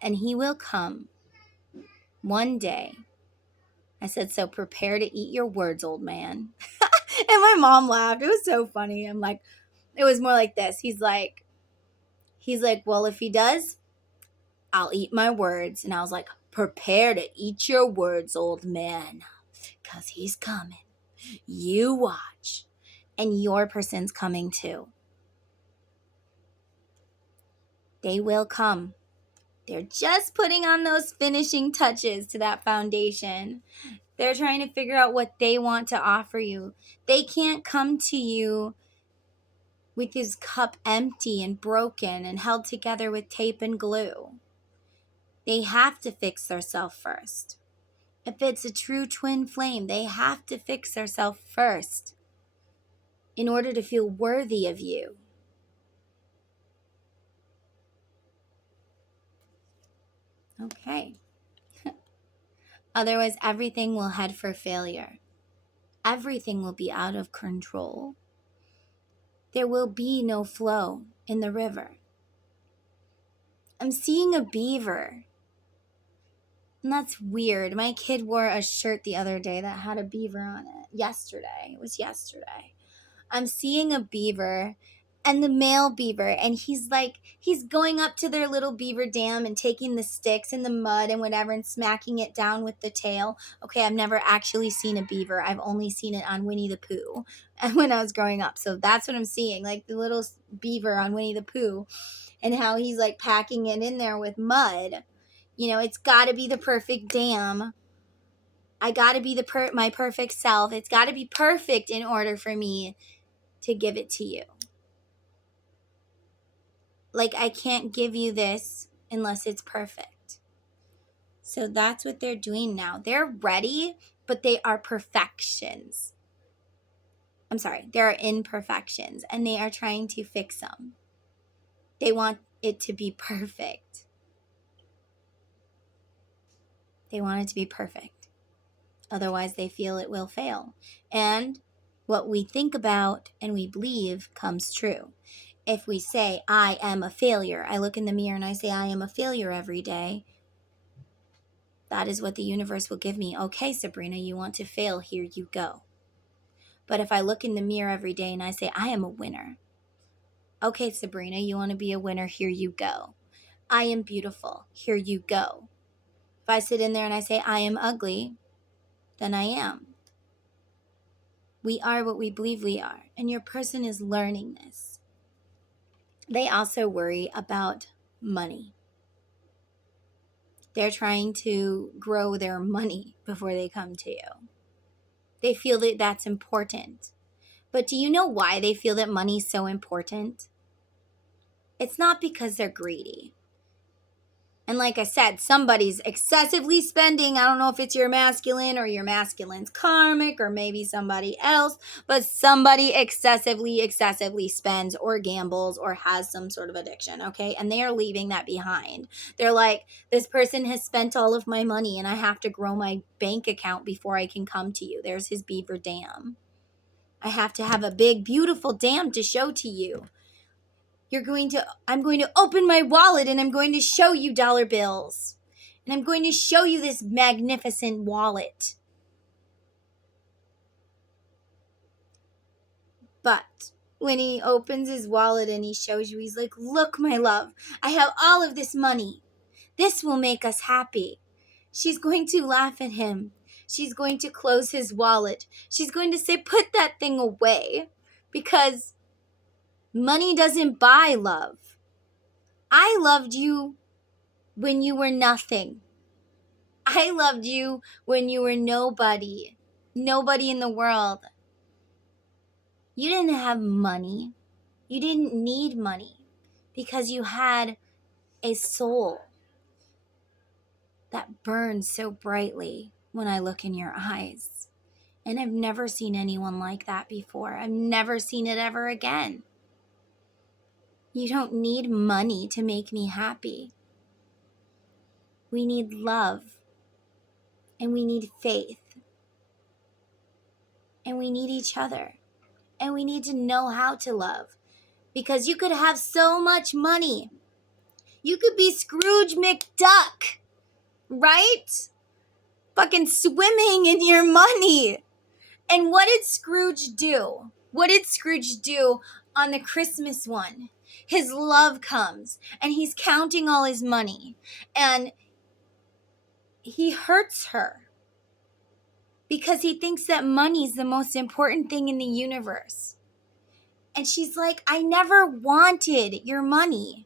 And he will come one day. I said, so prepare to eat your words, old man. And my mom laughed. It was so funny. I'm like, it was more like this. He's like, well, if he does, I'll eat my words. And I was like, prepare to eat your words, old man, because he's coming. You watch. And your person's coming too. They will come. They're just putting on those finishing touches to that foundation. They're trying to figure out what they want to offer you. They can't come to you with his cup empty and broken and held together with tape and glue. They have to fix themselves first. If it's a true twin flame, they have to fix themselves first in order to feel worthy of you. Okay. Otherwise, everything will head for failure. Everything will be out of control. There will be no flow in the river. I'm seeing a beaver. And that's weird. My kid wore a shirt the other day that had a beaver on it. Yesterday. It was yesterday. I'm seeing a beaver, and the male beaver, and he's going up to their little beaver dam and taking the sticks and the mud and whatever and smacking it down with the tail. Okay, I've never actually seen a beaver. I've only seen it on Winnie the Pooh when I was growing up. So that's what I'm seeing, like the little beaver on Winnie the Pooh, and how he's like packing it in there with mud. You know, it's got to be the perfect dam. I got to be my perfect self. It's got to be perfect in order for me to give it to you. Like, I can't give you this unless it's perfect. So that's what they're doing now. They're ready, but they are perfections. I'm sorry, there are imperfections, and they are trying to fix them. They want it to be perfect. They want it to be perfect. Otherwise, they feel it will fail. And what we think about and we believe comes true. If we say, I am a failure, I look in the mirror and I say, I am a failure every day, that is what the universe will give me. Okay, Sabrina, you want to fail, here you go. But if I look in the mirror every day and I say, I am a winner. Okay, Sabrina, you want to be a winner, here you go. I am beautiful, here you go. If I sit in there and I say, I am ugly, then I am. We are what we believe we are, and your person is learning this. They also worry about money. They're trying to grow their money before they come to you. They feel that that's important. But do you know why they feel that money is so important? It's not because they're greedy. And like I said, somebody's excessively spending. I don't know if it's your masculine or your masculine's karmic or maybe somebody else, but somebody excessively spends or gambles or has some sort of addiction, okay? And they are leaving that behind. They're like, this person has spent all of my money and I have to grow my bank account before I can come to you. There's his beaver dam. I have to have a big, beautiful dam to show to you. I'm going to open my wallet and I'm going to show you dollar bills. And I'm going to show you this magnificent wallet. But when he opens his wallet and he shows you, he's like, look, my love, I have all of this money. This will make us happy. She's going to laugh at him. She's going to close his wallet. She's going to say, put that thing away, because money doesn't buy love. I loved you when you were nothing. I loved you when you were nobody in the world. You didn't have money. You didn't need money because you had a soul that burns so brightly when I look in your eyes. And I've never seen anyone like that before. I've never seen it ever again. You don't need money to make me happy. We need love. And we need faith. And we need each other. And we need to know how to love. Because you could have so much money. You could be Scrooge McDuck, right? Fucking swimming in your money. And what did Scrooge do? What did Scrooge do on the Christmas one? His love comes and he's counting all his money. And he hurts her because he thinks that money's the most important thing in the universe. And she's like, I never wanted your money.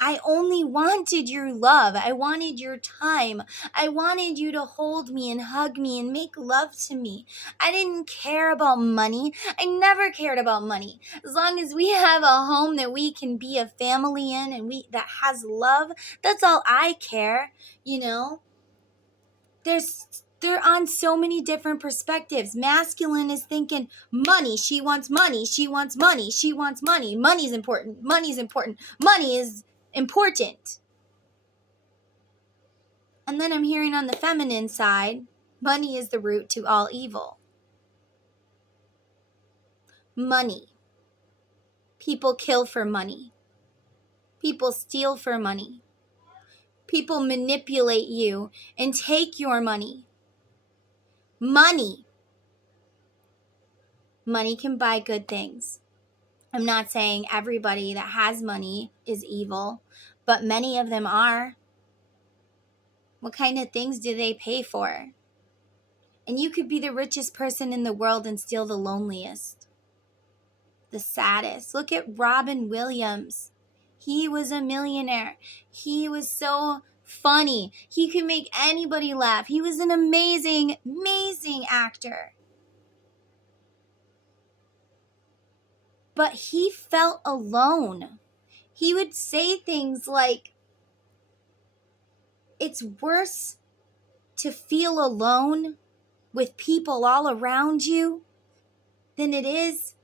I only wanted your love. I wanted your time. I wanted you to hold me and hug me and make love to me. I didn't care about money. I never cared about money. As long as we have a home that we can be a family in and that has love, that's all I care, you know? They're on so many different perspectives. Masculine is thinking money. She wants money. She wants money. She wants money. Money's important. Money's important. Money is important. And then I'm hearing on the feminine side, money is the root to all evil. Money. People kill for money. People steal for money. People manipulate you and take your money. Money. Money can buy good things. I'm not saying everybody that has money is evil, but many of them are. What kind of things do they pay for? And you could be the richest person in the world and still the loneliest, the saddest. Look at Robin Williams. He was a millionaire. He was so funny. He could make anybody laugh. He was an amazing, amazing actor. But he felt alone. He would say things like, it's worse to feel alone with people all around you than it is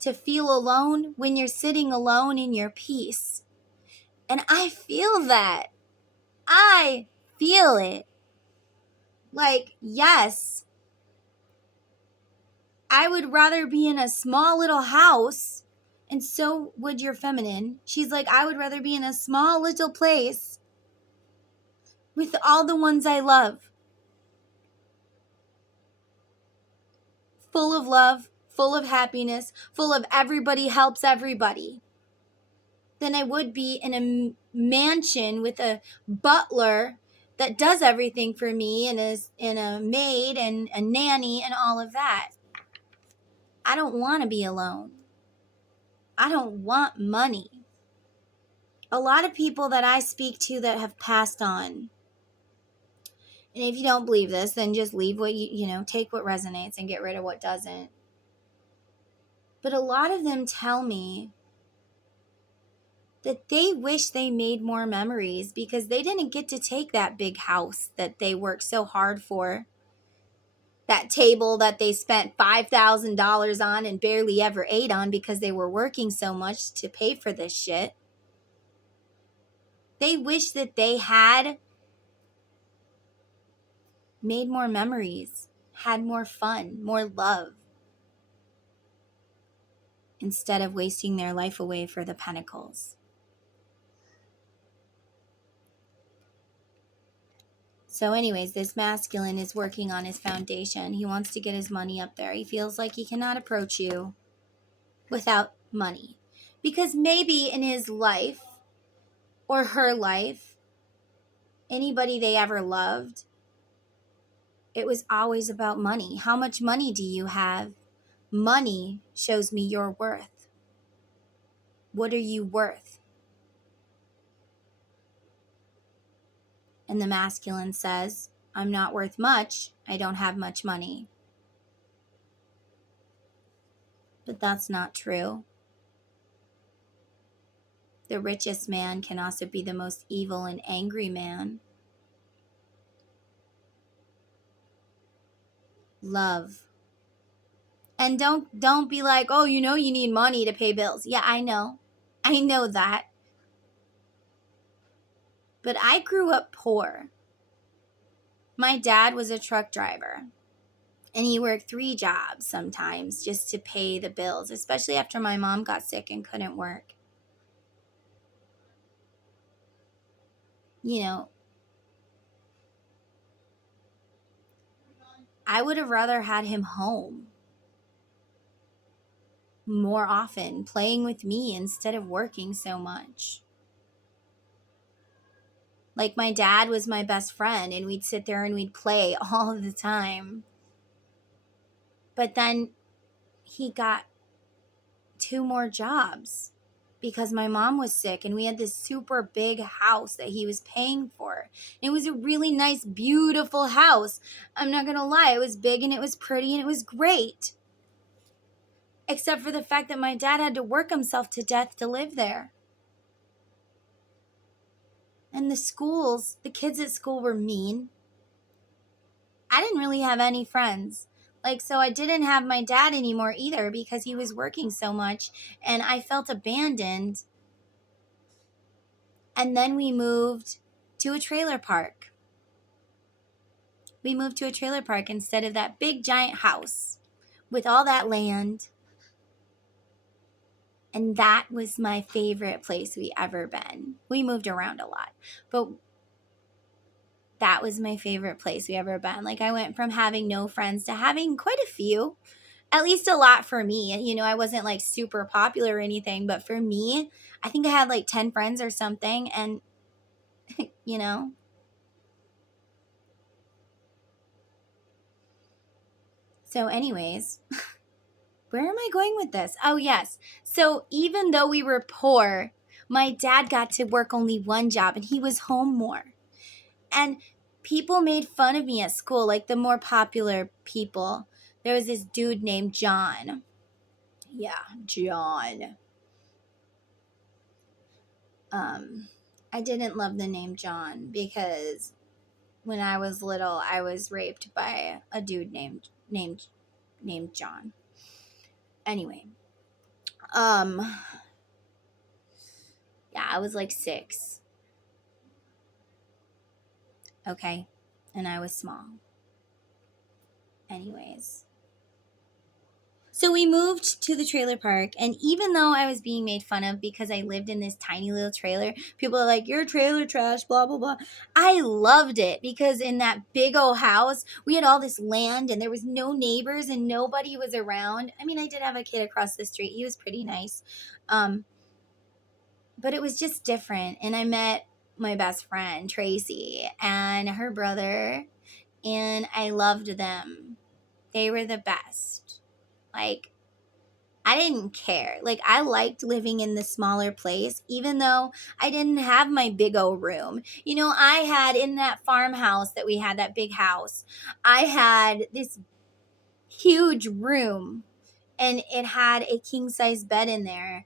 to feel alone when you're sitting alone in your peace. And I feel that. I feel it. Like, yes, I would rather be in a small little house, and so would your feminine. She's like, I would rather be in a small little place with all the ones I love. Full of love, full of happiness, full of everybody helps everybody. Than I would be in a mansion with a butler that does everything for me and is in a maid and a nanny and all of that. I don't want to be alone. I don't want money. A lot of people that I speak to that have passed on, and if you don't believe this, then just leave what take what resonates and get rid of what doesn't. But a lot of them tell me that they wish they made more memories because they didn't get to take that big house that they worked so hard for. That table that they spent $5,000 on and barely ever ate on because they were working so much to pay for this shit. They wish that they had made more memories, had more fun, more love, instead of wasting their life away for the Pinnacles. So anyways, this masculine is working on his foundation. He wants to get his money up there. He feels like he cannot approach you without money. Because maybe in his life or her life, anybody they ever loved, it was always about money. How much money do you have? Money shows me your worth. What are you worth? And the masculine says, I'm not worth much. I don't have much money. But that's not true. The richest man can also be the most evil and angry man. Love. And don't be like, oh, you need money to pay bills. Yeah, I know. I know that. But I grew up poor. My dad was a truck driver. And he worked 3 jobs sometimes just to pay the bills, especially after my mom got sick and couldn't work. I would have rather had him home more often, playing with me instead of working so much. Like, my dad was my best friend and we'd sit there and we'd play all the time. But then he got 2 more jobs because my mom was sick and we had this super big house that he was paying for. It was a really nice, beautiful house. I'm not going to lie. It was big and it was pretty and it was great. Except for the fact that my dad had to work himself to death to live there. And the kids at school were mean. I didn't really have any friends. So I didn't have my dad anymore either because he was working so much and I felt abandoned. And then we moved to a trailer park. We moved to a trailer park instead of that big giant house with all that land. And that was my favorite place we ever been. We moved around a lot, but that was my favorite place we ever been. I went from having no friends to having quite a few, at least a lot for me. I wasn't super popular or anything, but for me, I think I had 10 friends or something. And, So anyways, where am I going with this? Oh, yes. So even though we were poor, my dad got to work only 1 job and he was home more. And people made fun of me at school, the more popular people. There was this dude named John. Yeah, John. I didn't love the name John because when I was little, I was raped by a dude named John. Anyway, yeah, I was 6. Okay, and I was small. Anyways. So we moved to the trailer park, and even though I was being made fun of because I lived in this tiny little trailer, people are like, you're trailer trash, blah, blah, blah. I loved it because in that big old house, we had all this land and there was no neighbors and nobody was around. I mean, I did have a kid across the street. He was pretty nice. But it was just different. And I met my best friend, Tracy, and her brother, and I loved them. They were the best. I didn't care. I liked living in the smaller place, even though I didn't have my big old room. I had in that farmhouse that we had, that big house, I had this huge room and it had a king size bed in there.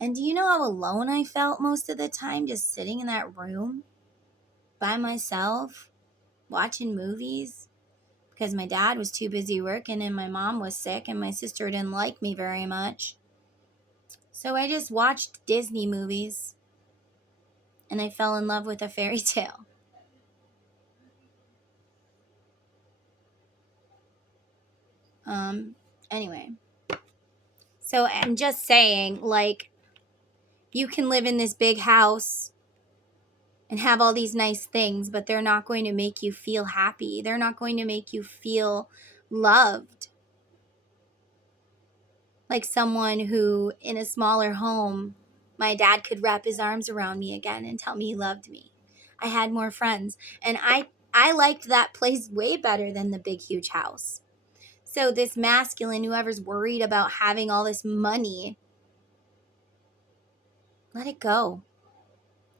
And do you know how alone I felt most of the time just sitting in that room by myself watching movies? Because my dad was too busy working and my mom was sick and my sister didn't like me very much. So I just watched Disney movies and I fell in love with a fairy tale. Anyway. So I'm just saying, like, you can live in this big house and have all these nice things, but they're not going to make you feel happy. They're not going to make you feel loved. Like someone who, in a smaller home, my dad could wrap his arms around me again and tell me he loved me. I had more friends, and I liked that place way better than the big, huge house. So this masculine, whoever's worried about having all this money, let it go.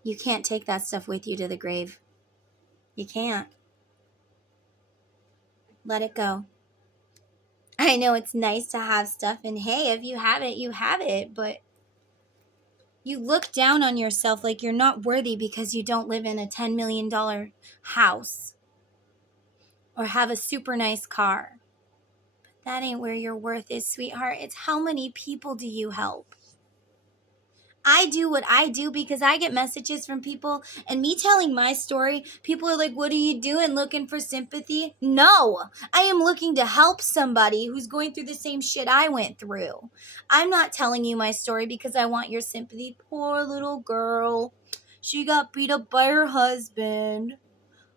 You can't take that stuff with you to the grave. You can't. Let it go. I know it's nice to have stuff, and hey, if you have it, you have it, but you look down on yourself like you're not worthy because you don't live in a $10 million house or have a super nice car. But that ain't where your worth is, sweetheart. It's how many people do you help? I do what I do because I get messages from people, and me telling my story, people are like, what are you doing, looking for sympathy? No, I am looking to help somebody who's going through the same shit I went through. I'm not telling you my story because I want your sympathy. Poor little girl. She got beat up by her husband.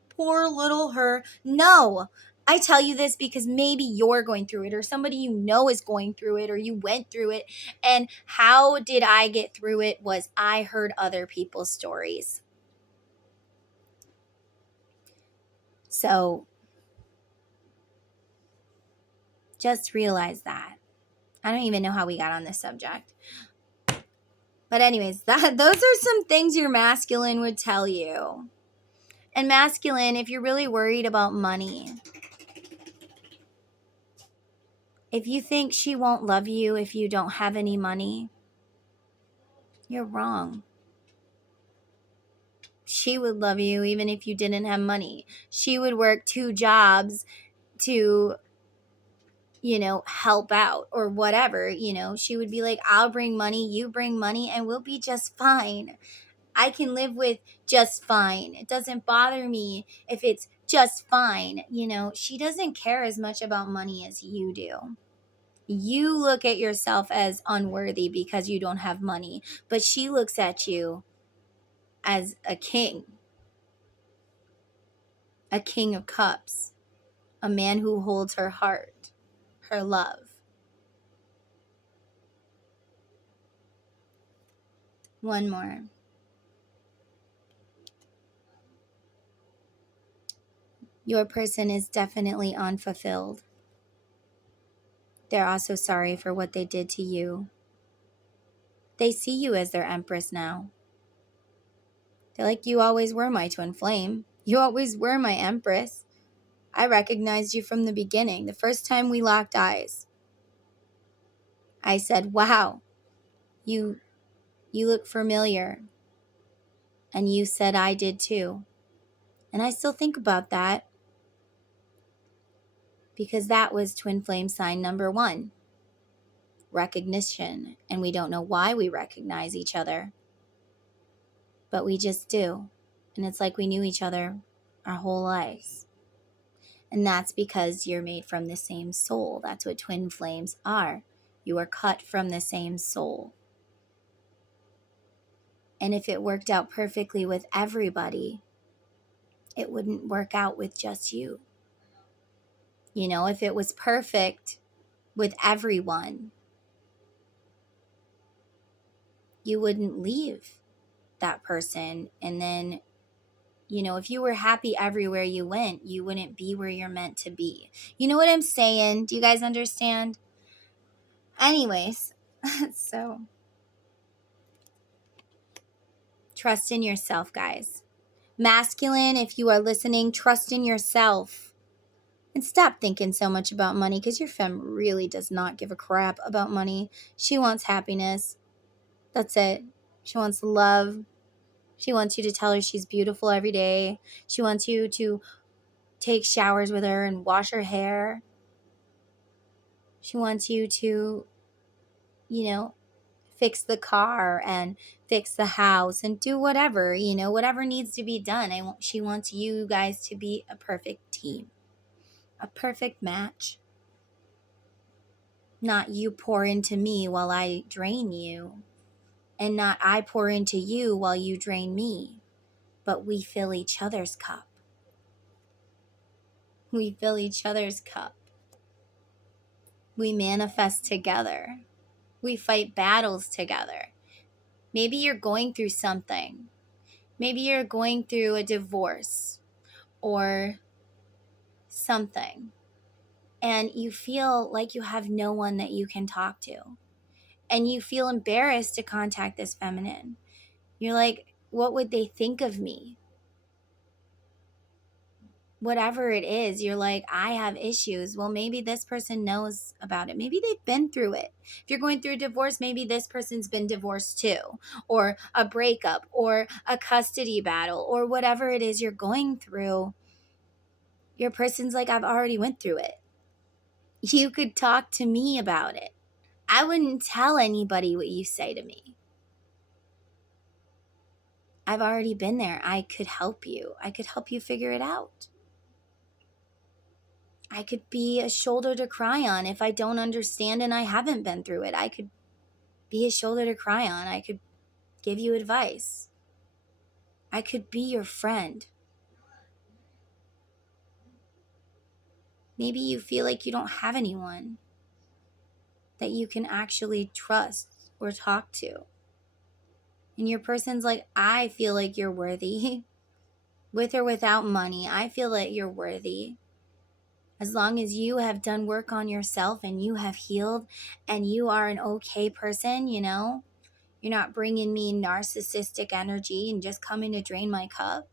Poor little her. No, I tell you this because maybe you're going through it or somebody you know is going through it or you went through it. And how did I get through it was I heard other people's stories. So just realize that. I don't even know how we got on this subject. But anyways, those are some things your masculine would tell you. And masculine, if you're really worried about money, if you think she won't love you if you don't have any money, you're wrong. She would love you even if you didn't have money. She would work 2 jobs to, help out or whatever. She would be like, I'll bring money, you bring money, and we'll be just fine. I can live with just fine. It doesn't bother me if it's just fine. She doesn't care as much about money as you do. You look at yourself as unworthy because you don't have money, but she looks at you as a king of cups, a man who holds her heart, her love. One more. Your person is definitely unfulfilled. They're also sorry for what they did to you. They see you as their empress now. They're like, you always were my twin flame. You always were my empress. I recognized you from the beginning. The first time we locked eyes, I said, wow, you look familiar. And you said I did too. And I still think about that because that was twin flame sign number 1, recognition. And we don't know why we recognize each other, but we just do. And it's like we knew each other our whole lives. And that's because you're made from the same soul. That's what twin flames are. You are cut from the same soul. And if it worked out perfectly with everybody, it wouldn't work out with just you. If it was perfect with everyone, you wouldn't leave that person. And then, if you were happy everywhere you went, you wouldn't be where you're meant to be. You know what I'm saying? Do you guys understand? Anyways, so trust in yourself, guys. Masculine, if you are listening, trust in yourself. And stop thinking so much about money because your femme really does not give a crap about money. She wants happiness. That's it. She wants love. She wants you to tell her she's beautiful every day. She wants you to take showers with her and wash her hair. She wants you to, fix the car and fix the house and do whatever, whatever needs to be done. She wants you guys to be a perfect team, a perfect match. Not you pour into me while I drain you, and not I pour into you while you drain me, but we fill each other's cup. We fill each other's cup. We manifest together. We fight battles together. Maybe you're going through something. Maybe you're going through a divorce or something, and you feel like you have no one that you can talk to. And you feel embarrassed to contact this feminine. You're like, what would they think of me? Whatever it is, you're like, I have issues. Well, maybe this person knows about it. Maybe they've been through it. If you're going through a divorce, maybe this person's been divorced too, or a breakup, or a custody battle, or whatever it is you're going through. Your person's like, I've already went through it. You could talk to me about it. I wouldn't tell anybody what you say to me. I've already been there. I could help you. I could help you figure it out. I could be a shoulder to cry on if I don't understand and I haven't been through it. I could be a shoulder to cry on. I could give you advice. I could be your friend. Maybe you feel like you don't have anyone that you can actually trust or talk to. And your person's like, I feel like you're worthy. With or without money, I feel that you're worthy. As long as you have done work on yourself and you have healed and you are an okay person, you're not bringing me narcissistic energy and just coming to drain my cup,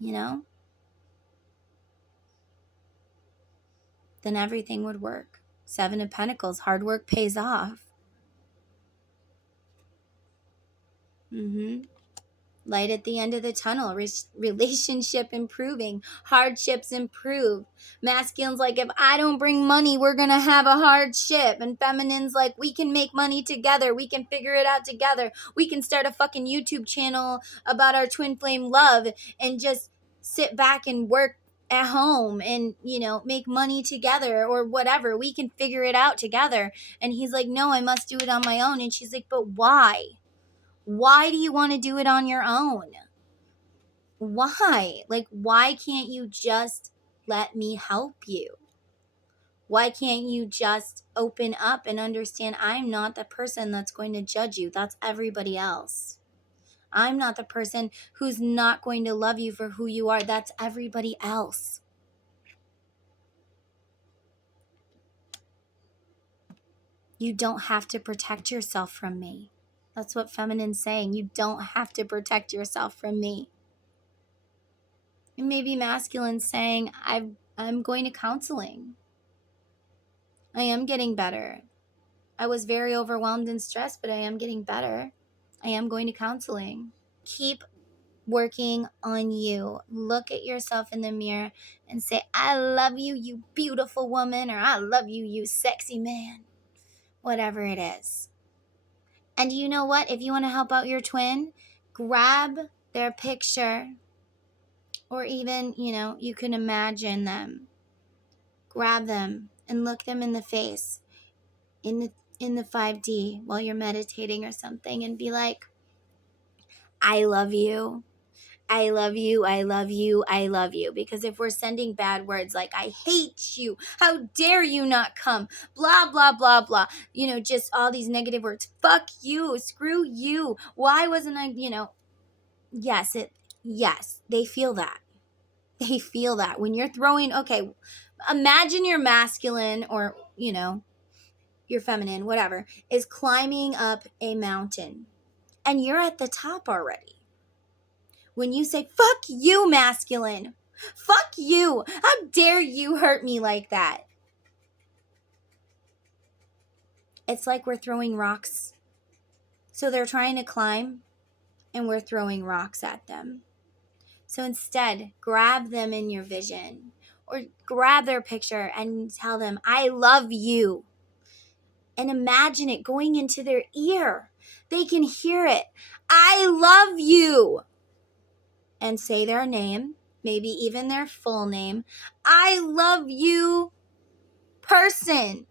then everything would work. 7 of Pentacles, hard work pays off. Light at the end of the tunnel, relationship improving, hardships improve. Masculine's like, if I don't bring money, we're going to have a hardship. And feminine's like, we can make money together. We can figure it out together. We can start a fucking YouTube channel about our twin flame love and just sit back and work at home and, make money together or whatever. We can figure it out together. And he's like, no, I must do it on my own. And she's like, but why? Why do you want to do it on your own? Why? Like, why can't you just let me help you? Why can't you just open up and understand I'm not the person that's going to judge you? That's everybody else. I'm not the person who's not going to love you for who you are. That's everybody else. You don't have to protect yourself from me. That's what feminine's saying. You don't have to protect yourself from me. And maybe masculine saying, I'm going to counseling. I am getting better. I was very overwhelmed and stressed, but I am getting better. I am going to counseling. Keep working on you. Look at yourself in the mirror and say, I love you, you beautiful woman, or I love you, you sexy man. Whatever it is. And you know what? If you want to help out your twin, grab their picture, or even, you can imagine them. Grab them and look them in the face in the 5D while you're meditating or something and be like, I love you. I love you. I love you. I love you. Because if we're sending bad words like, I hate you, how dare you not come, blah, blah, blah, blah, just all these negative words, fuck you, screw you, why wasn't I, yes, they feel that. They feel that when you're throwing, okay, imagine your masculine or, your feminine, whatever, is climbing up a mountain and you're at the top already. When you say, fuck you, masculine, fuck you, how dare you hurt me like that? It's like we're throwing rocks So they're trying to climb and we're throwing rocks at them. So instead, grab them in your vision or grab their picture and tell them, I love you. And imagine it going into their ear. They can hear it. I love you. And say their name, maybe even their full name. I love you, person.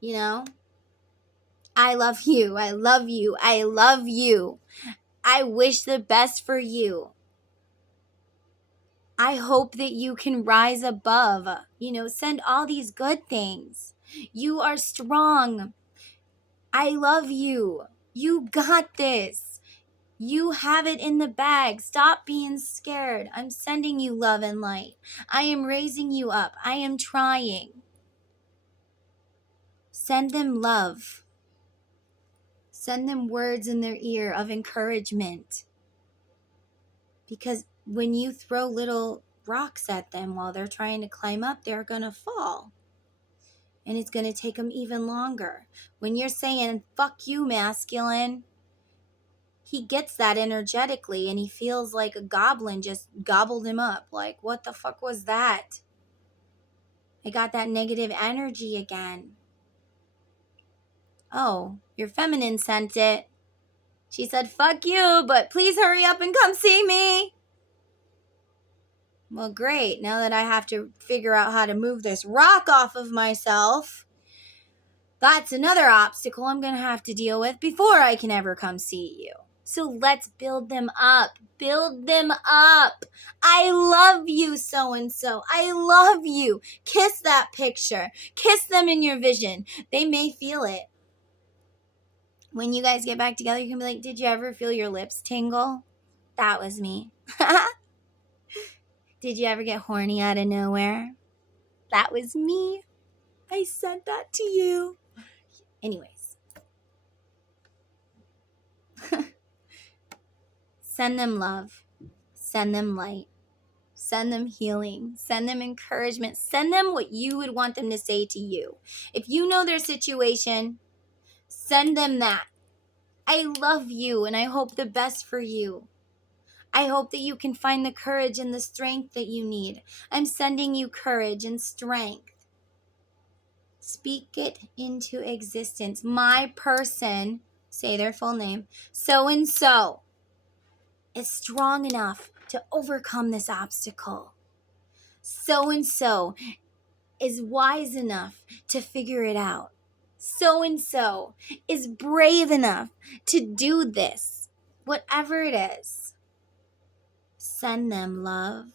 You know? I love you. I love you. I love you. I wish the best for you. I hope that you can rise above. Send all these good things. You are strong. I love you. You got this. You have it in the bag. Stop being scared. I'm sending you love and light. I am raising you up. I am trying. Send them love. Send them words in their ear of encouragement. Because when you throw little rocks at them while they're trying to climb up, they're going to fall. And it's going to take them even longer. When you're saying, fuck you, masculine, he gets that energetically and he feels like a goblin just gobbled him up. Like, what the fuck was that? I got that negative energy again. Oh, your feminine sent it. She said, fuck you, but please hurry up and come see me. Well, great. Now that I have to figure out how to move this rock off of myself, that's another obstacle I'm going to have to deal with before I can ever come see you. So let's build them up. Build them up. I love you, so-and-so. I love you. Kiss that picture. Kiss them in your vision. They may feel it. When you guys get back together, you can be like, did you ever feel your lips tingle? That was me. Did you ever get horny out of nowhere? That was me. I sent that to you. Anyways. Send them love. Send them light. Send them healing. Send them encouragement. Send them what you would want them to say to you. If you know their situation, send them that. I love you and I hope the best for you. I hope that you can find the courage and the strength that you need. I'm sending you courage and strength. Speak it into existence. My person, say their full name, so-and-so, is strong enough to overcome this obstacle. So-and-so is wise enough to figure it out. So-and-so is brave enough to do this. Whatever it is. Send them love,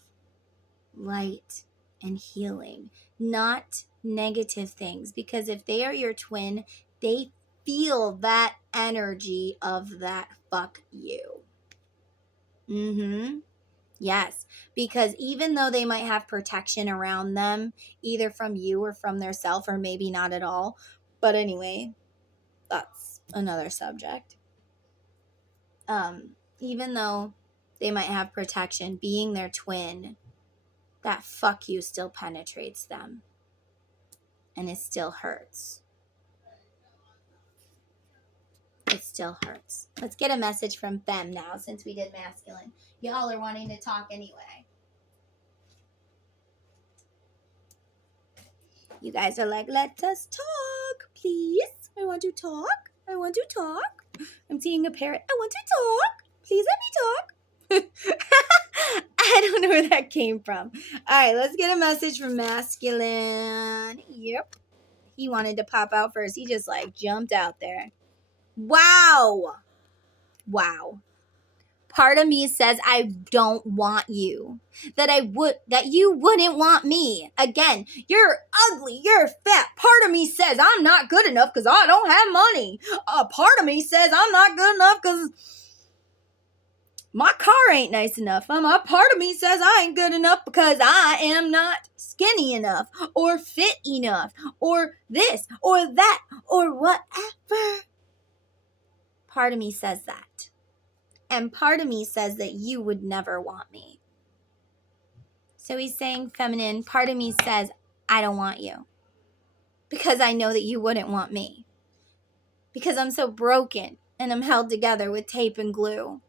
light, and healing. Not negative things. Because if they are your twin, they feel that energy of that fuck you. Yes. Because even though they might have protection around them, either from you or from their self, or maybe not at all. But anyway, that's another subject. Even though they might have protection, being their twin, that fuck you still penetrates them. And it still hurts. It still hurts. Let's get a message from Femme now, since we did masculine. Y'all are wanting to talk anyway. You guys are like, let us talk, please. I want to talk. I want to talk. I'm seeing a parrot. I want to talk. Please let me talk. I don't know where that came from. All right, let's get a message from masculine. Yep. He wanted to pop out first. He just jumped out there. Wow. Part of me says I don't want you. That you wouldn't want me. Again, you're ugly, you're fat. Part of me says I'm not good enough because I don't have money. Part of me says I'm not good enough because my car ain't nice enough. Part of me says I ain't good enough because I am not skinny enough or fit enough or this or that or whatever. Part of me says that. And part of me says that you would never want me. So he's saying, feminine, part of me says, I don't want you. Because I know that you wouldn't want me. Because I'm so broken and I'm held together with tape and glue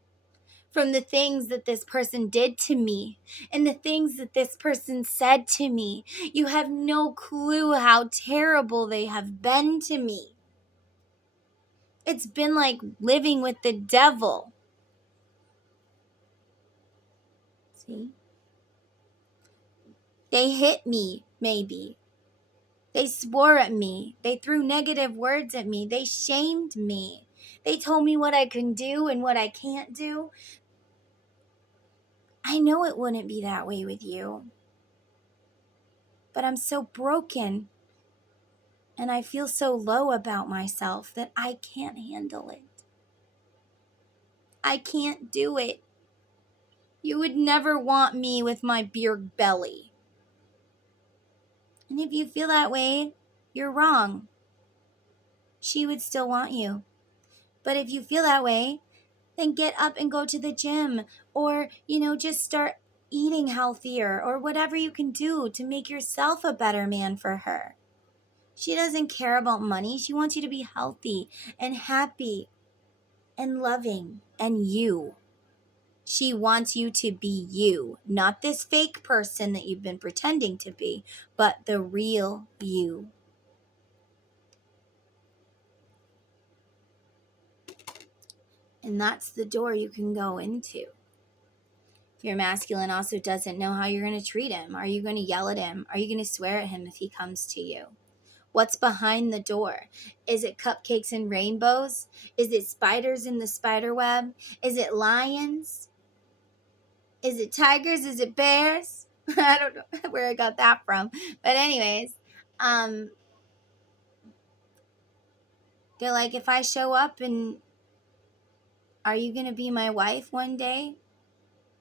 from the things that this person did to me and the things that this person said to me. You have no clue how terrible they have been to me. It's been like living with the devil. See? They hit me, maybe. They swore at me. They threw negative words at me. They shamed me. They told me what I can do and what I can't do. I know it wouldn't be that way with you. But I'm so broken and I feel so low about myself that I can't handle it. I can't do it. You would never want me with my beer belly. And if you feel that way, you're wrong. She would still want you. But if you feel that way, then get up and go to the gym or, just start eating healthier or whatever you can do to make yourself a better man for her. She doesn't care about money. She wants you to be healthy and happy and loving and you. She wants you to be you, not this fake person that you've been pretending to be, but the real you. And that's the door you can go into. Your masculine also doesn't know how you're going to treat him. Are you going to yell at him? Are you going to swear at him if he comes to you? What's behind the door? Is it cupcakes and rainbows? Is it spiders in the spider web? Is it lions? Is it tigers? Is it bears? I don't know where I got that from. But anyways, they're like, if I show up and are you going to be my wife one day?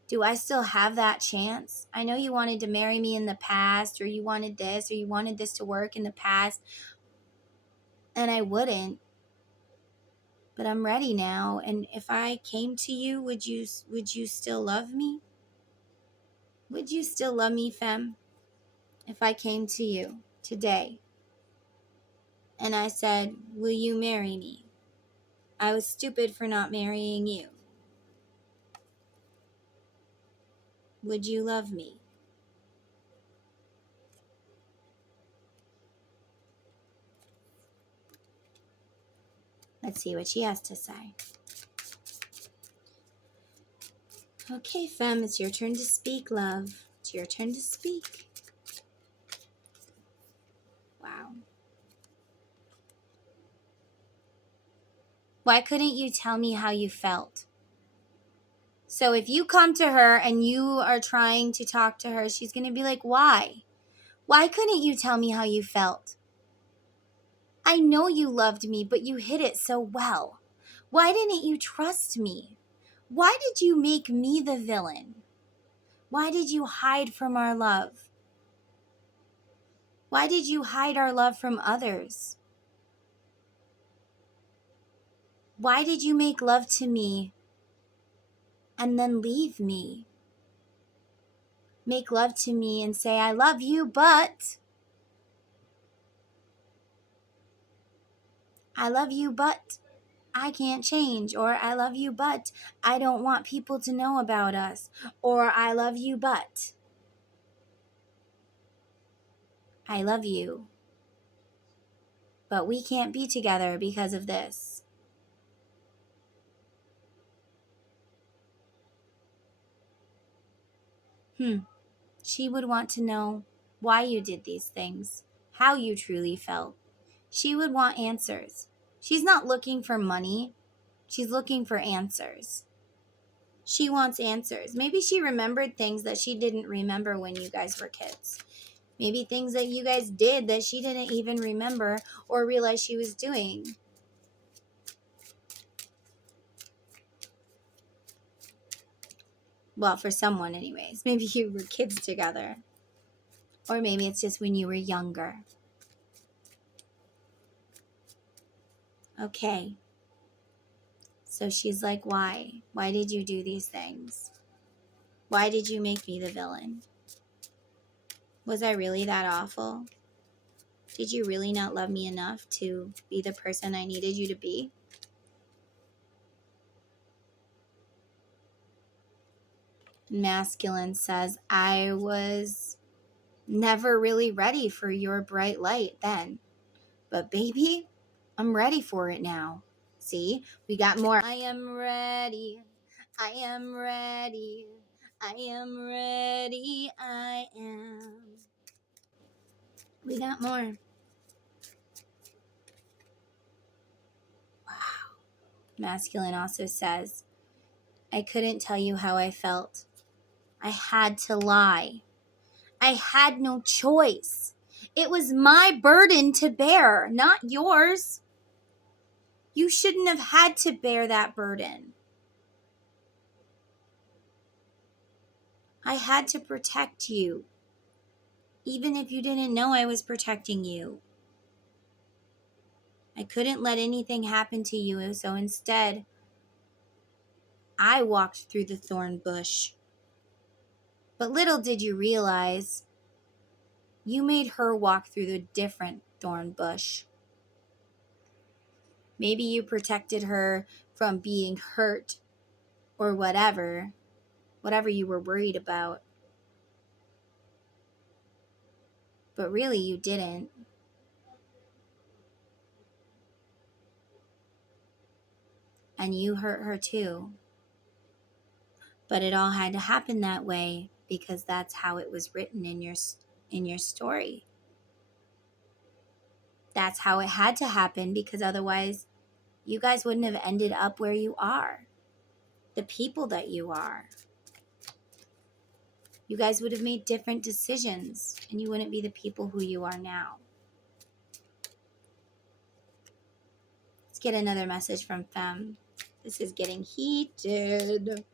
Do I still have that chance? I know you wanted to marry me in the past, or you wanted this, or you wanted this to work in the past, and I wouldn't. But I'm ready now, and if I came to you, would you still love me? Would you still love me, femme? If I came to you today and I said, will you marry me? I was stupid for not marrying you. Would you love me? Let's see what she has to say. Okay, femme, it's your turn to speak, love. It's your turn to speak. Wow. Why couldn't you tell me how you felt? So if you come to her and you are trying to talk to her, she's going to be like, why? Why couldn't you tell me how you felt? I know you loved me, but you hid it so well. Why didn't you trust me? Why did you make me the villain? Why did you hide from our love? Why did you hide our love from others? Why did you make love to me and then leave me? Make love to me and say, I love you, but I can't change, or I love you, but I don't want people to know about us, or I love you, but I love you, but we can't be together because of this. She would want to know why you did these things, how you truly felt. She would want answers. She's not looking for money. She's looking for answers. She wants answers. Maybe she remembered things that she didn't remember when you guys were kids. Maybe things that you guys did that she didn't even remember or realize she was doing. Well, for someone anyways. Maybe you were kids together. Or maybe it's just when you were younger. Okay. So she's like, why? Why did you do these things? Why did you make me the villain? Was I really that awful? Did you really not love me enough to be the person I needed you to be? Masculine says, I was never really ready for your bright light then. But baby, I'm ready for it now. See, we got more. I am ready. I am ready. I am ready. I am. We got more. Wow. Masculine also says, I couldn't tell you how I felt. I had to lie. I had no choice. It was my burden to bear, not yours. You shouldn't have had to bear that burden. I had to protect you, even if you didn't know I was protecting you. I couldn't let anything happen to you, so instead, I walked through the thorn bush. But little did you realize, you made her walk through the different thorn bush. Maybe you protected her from being hurt or whatever you were worried about. But really, you didn't. And you hurt her too. But it all had to happen that way because that's how it was written in your story. That's how it had to happen, because otherwise you guys wouldn't have ended up where you are. The people that you are. You guys would have made different decisions and you wouldn't be the people who you are now. Let's get another message from Femme. This is getting heated.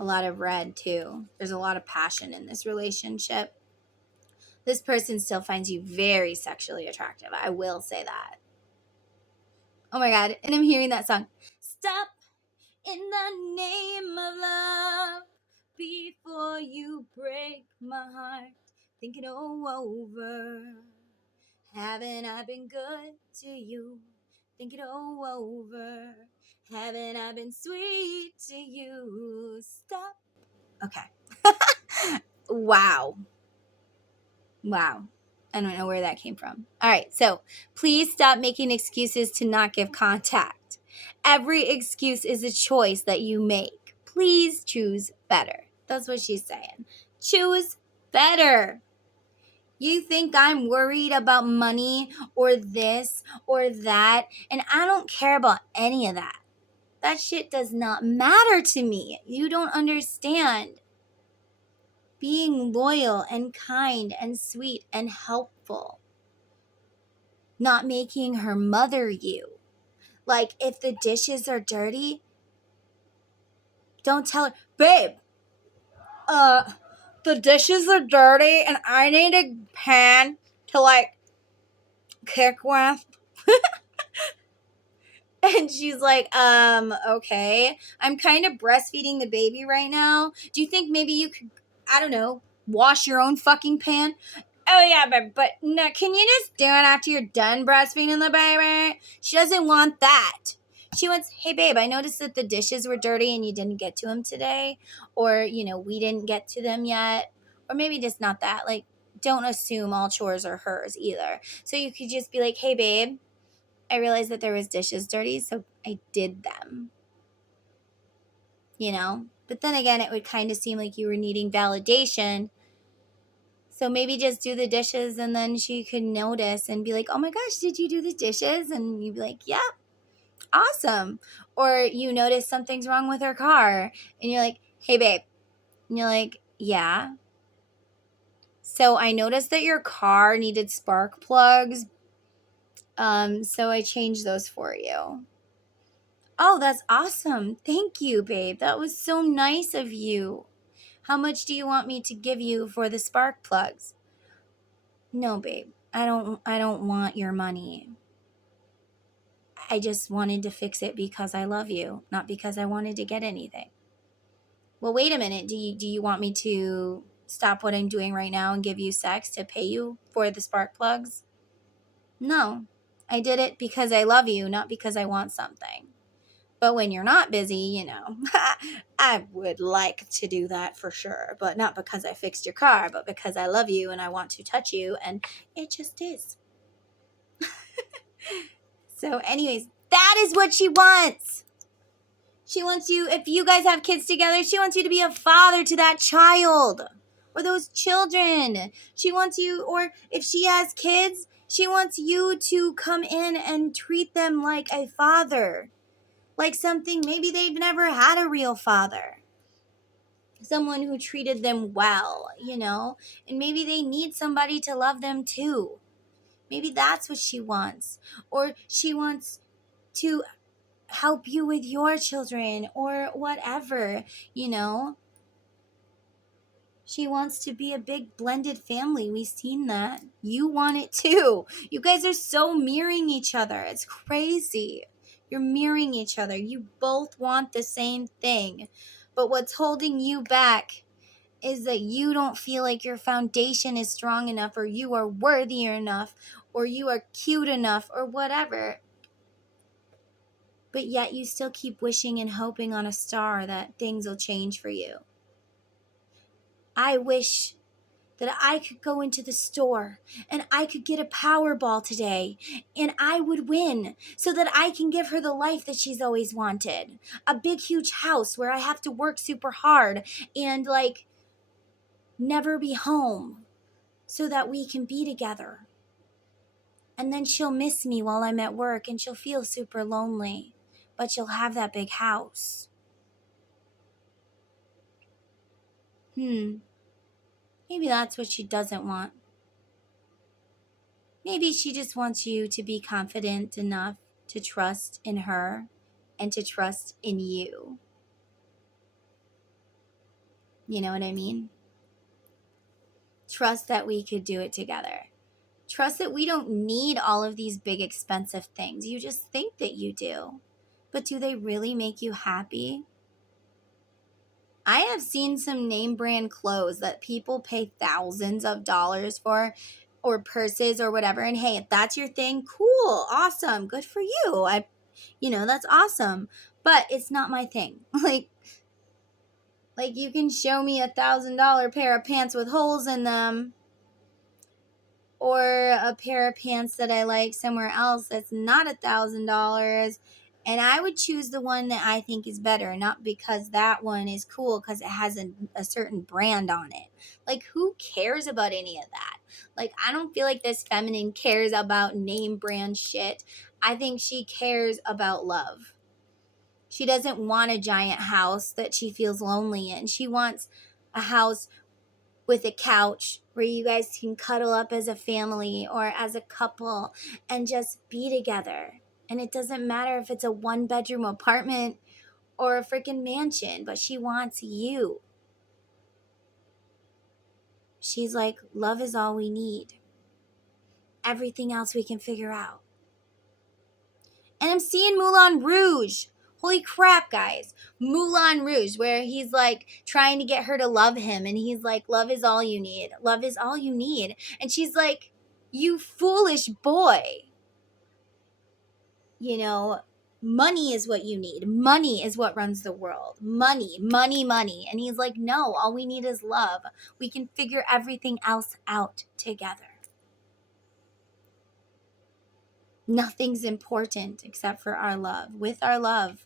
A lot of red too. There's a lot of passion in this relationship. This person still finds you very sexually attractive. I will say that. Oh my God. And I'm hearing that song. Stop in the name of love before you break my heart. Think it all over. Haven't I been good to you? Think it all over. Haven't I been sweet to you? Stop. Okay. Wow. I don't know where that came from. All right. So please stop making excuses to not give contact. Every excuse is a choice that you make. Please choose better. That's what she's saying. Choose better. You think I'm worried about money or this or that, and I don't care about any of that. That shit does not matter to me. You don't understand. Being loyal and kind and sweet and helpful. Not making her mother you. Like, if the dishes are dirty, don't tell her, babe, the dishes are dirty and I need a pan to, like, kick with. And she's like, okay. I'm kind of breastfeeding the baby right now. Do you think maybe you could, I don't know, wash your own fucking pan? Oh yeah, but no, can you just do it after you're done breastfeeding the baby? She doesn't want that. She wants, hey babe, I noticed that the dishes were dirty and you didn't get to them today. Or, we didn't get to them yet. Or maybe just not that. Like, don't assume all chores are hers either. So you could just be like, hey babe, I realized that there was dishes dirty, so I did them. But then again, it would kind of seem like you were needing validation. So maybe just do the dishes and then she could notice and be like, oh my gosh, did you do the dishes? And you'd be like, yeah, awesome. Or you notice something's wrong with her car and you're like, hey babe. And you're like, yeah. So I noticed that your car needed spark plugs. So I changed those for you. Oh, that's awesome. Thank you, babe. That was so nice of you. How much do you want me to give you for the spark plugs? No, babe. I don't want your money. I just wanted to fix it because I love you, not because I wanted to get anything. Well, wait a minute. Do you want me to stop what I'm doing right now and give you sex to pay you for the spark plugs? No. I did it because I love you, not because I want something. But when you're not busy, you know, I would like to do that for sure. But not because I fixed your car, but because I love you and I want to touch you. And it just is. So, anyways, that is what she wants. She wants you, if you guys have kids together, she wants you to be a father to that child or those children. She wants you, or if she has kids, she wants you to come in and treat them like a father. Like something, maybe they've never had a real father. Someone who treated them well, you know? And maybe they need somebody to love them too. Maybe that's what she wants. Or she wants to help you with your children or whatever, you know? She wants to be a big blended family. We've seen that. You want it too. You guys are so mirroring each other. It's crazy. You're mirroring each other. You both want the same thing. But what's holding you back is that you don't feel like your foundation is strong enough, or you are worthy enough, or you are cute enough, or whatever. But yet you still keep wishing and hoping on a star that things will change for you. I wish that I could go into the store and I could get a Powerball today and I would win so that I can give her the life that she's always wanted. A big, huge house where I have to work super hard and like never be home so that we can be together. And then she'll miss me while I'm at work and she'll feel super lonely, but she'll have that big house. Maybe that's what she doesn't want. Maybe she just wants you to be confident enough to trust in her and to trust in you. You know what I mean? Trust that we could do it together. Trust that we don't need all of these big expensive things. You just think that you do. But do they really make you happy? I have seen some name brand clothes that people pay thousands of dollars for, or purses or whatever. And hey, if that's your thing, cool, awesome, good for you. That's awesome. But it's not my thing. Like you can show me $1,000 pair of pants with holes in them, or a pair of pants that I like somewhere else that's not $1,000. And I would choose the one that I think is better, not because that one is cool because it has a certain brand on it. Like, who cares about any of that? Like, I don't feel like this feminine cares about name brand shit. I think she cares about love. She doesn't want a giant house that she feels lonely in. She wants a house with a couch where you guys can cuddle up as a family or as a couple and just be together. And it doesn't matter if it's a 1-bedroom apartment or a freaking mansion, but she wants you. She's like, love is all we need. Everything else we can figure out. And I'm seeing Moulin Rouge. Holy crap, guys. Moulin Rouge, where he's like trying to get her to love him. And he's like, love is all you need. Love is all you need. And she's like, you foolish boy. Money is what you need. Money is what runs the world. Money, money, money. And he's like, no, all we need is love. We can figure everything else out together. Nothing's important except for our love. With our love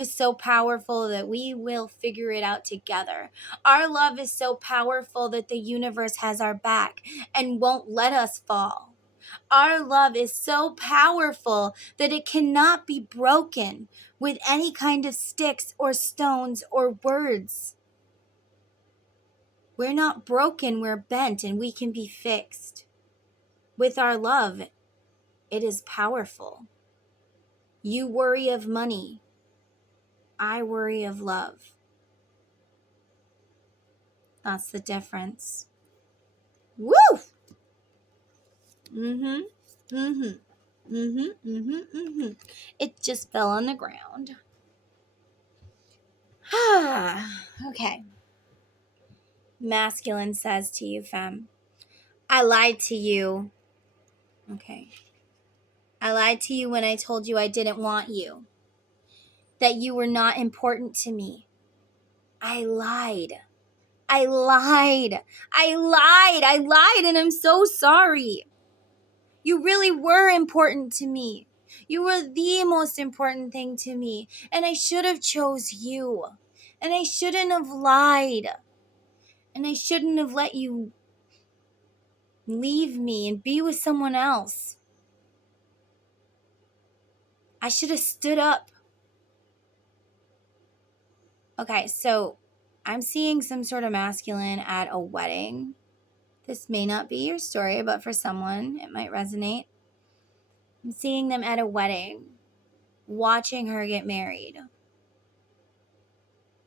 is so powerful that we will figure it out together. Our love is so powerful that the universe has our back and won't let us fall. Our love is so powerful that it cannot be broken with any kind of sticks or stones or words. We're not broken, we're bent, and we can be fixed. With our love, it is powerful. You worry of money. I worry of love. That's the difference. Woo! It just fell on the ground. Okay. Masculine says to you, femme, I lied to you. Okay. I lied to you when I told you I didn't want you, that you were not important to me. I lied. I lied. I lied. I lied, and I'm so sorry. You really were important to me. You were the most important thing to me, and I should have chose you. And I shouldn't have lied. And I shouldn't have let you leave me and be with someone else. I should have stood up. Okay, so I'm seeing some sort of masculine at a wedding. This may not be your story, but for someone, it might resonate. I'm seeing them at a wedding, watching her get married.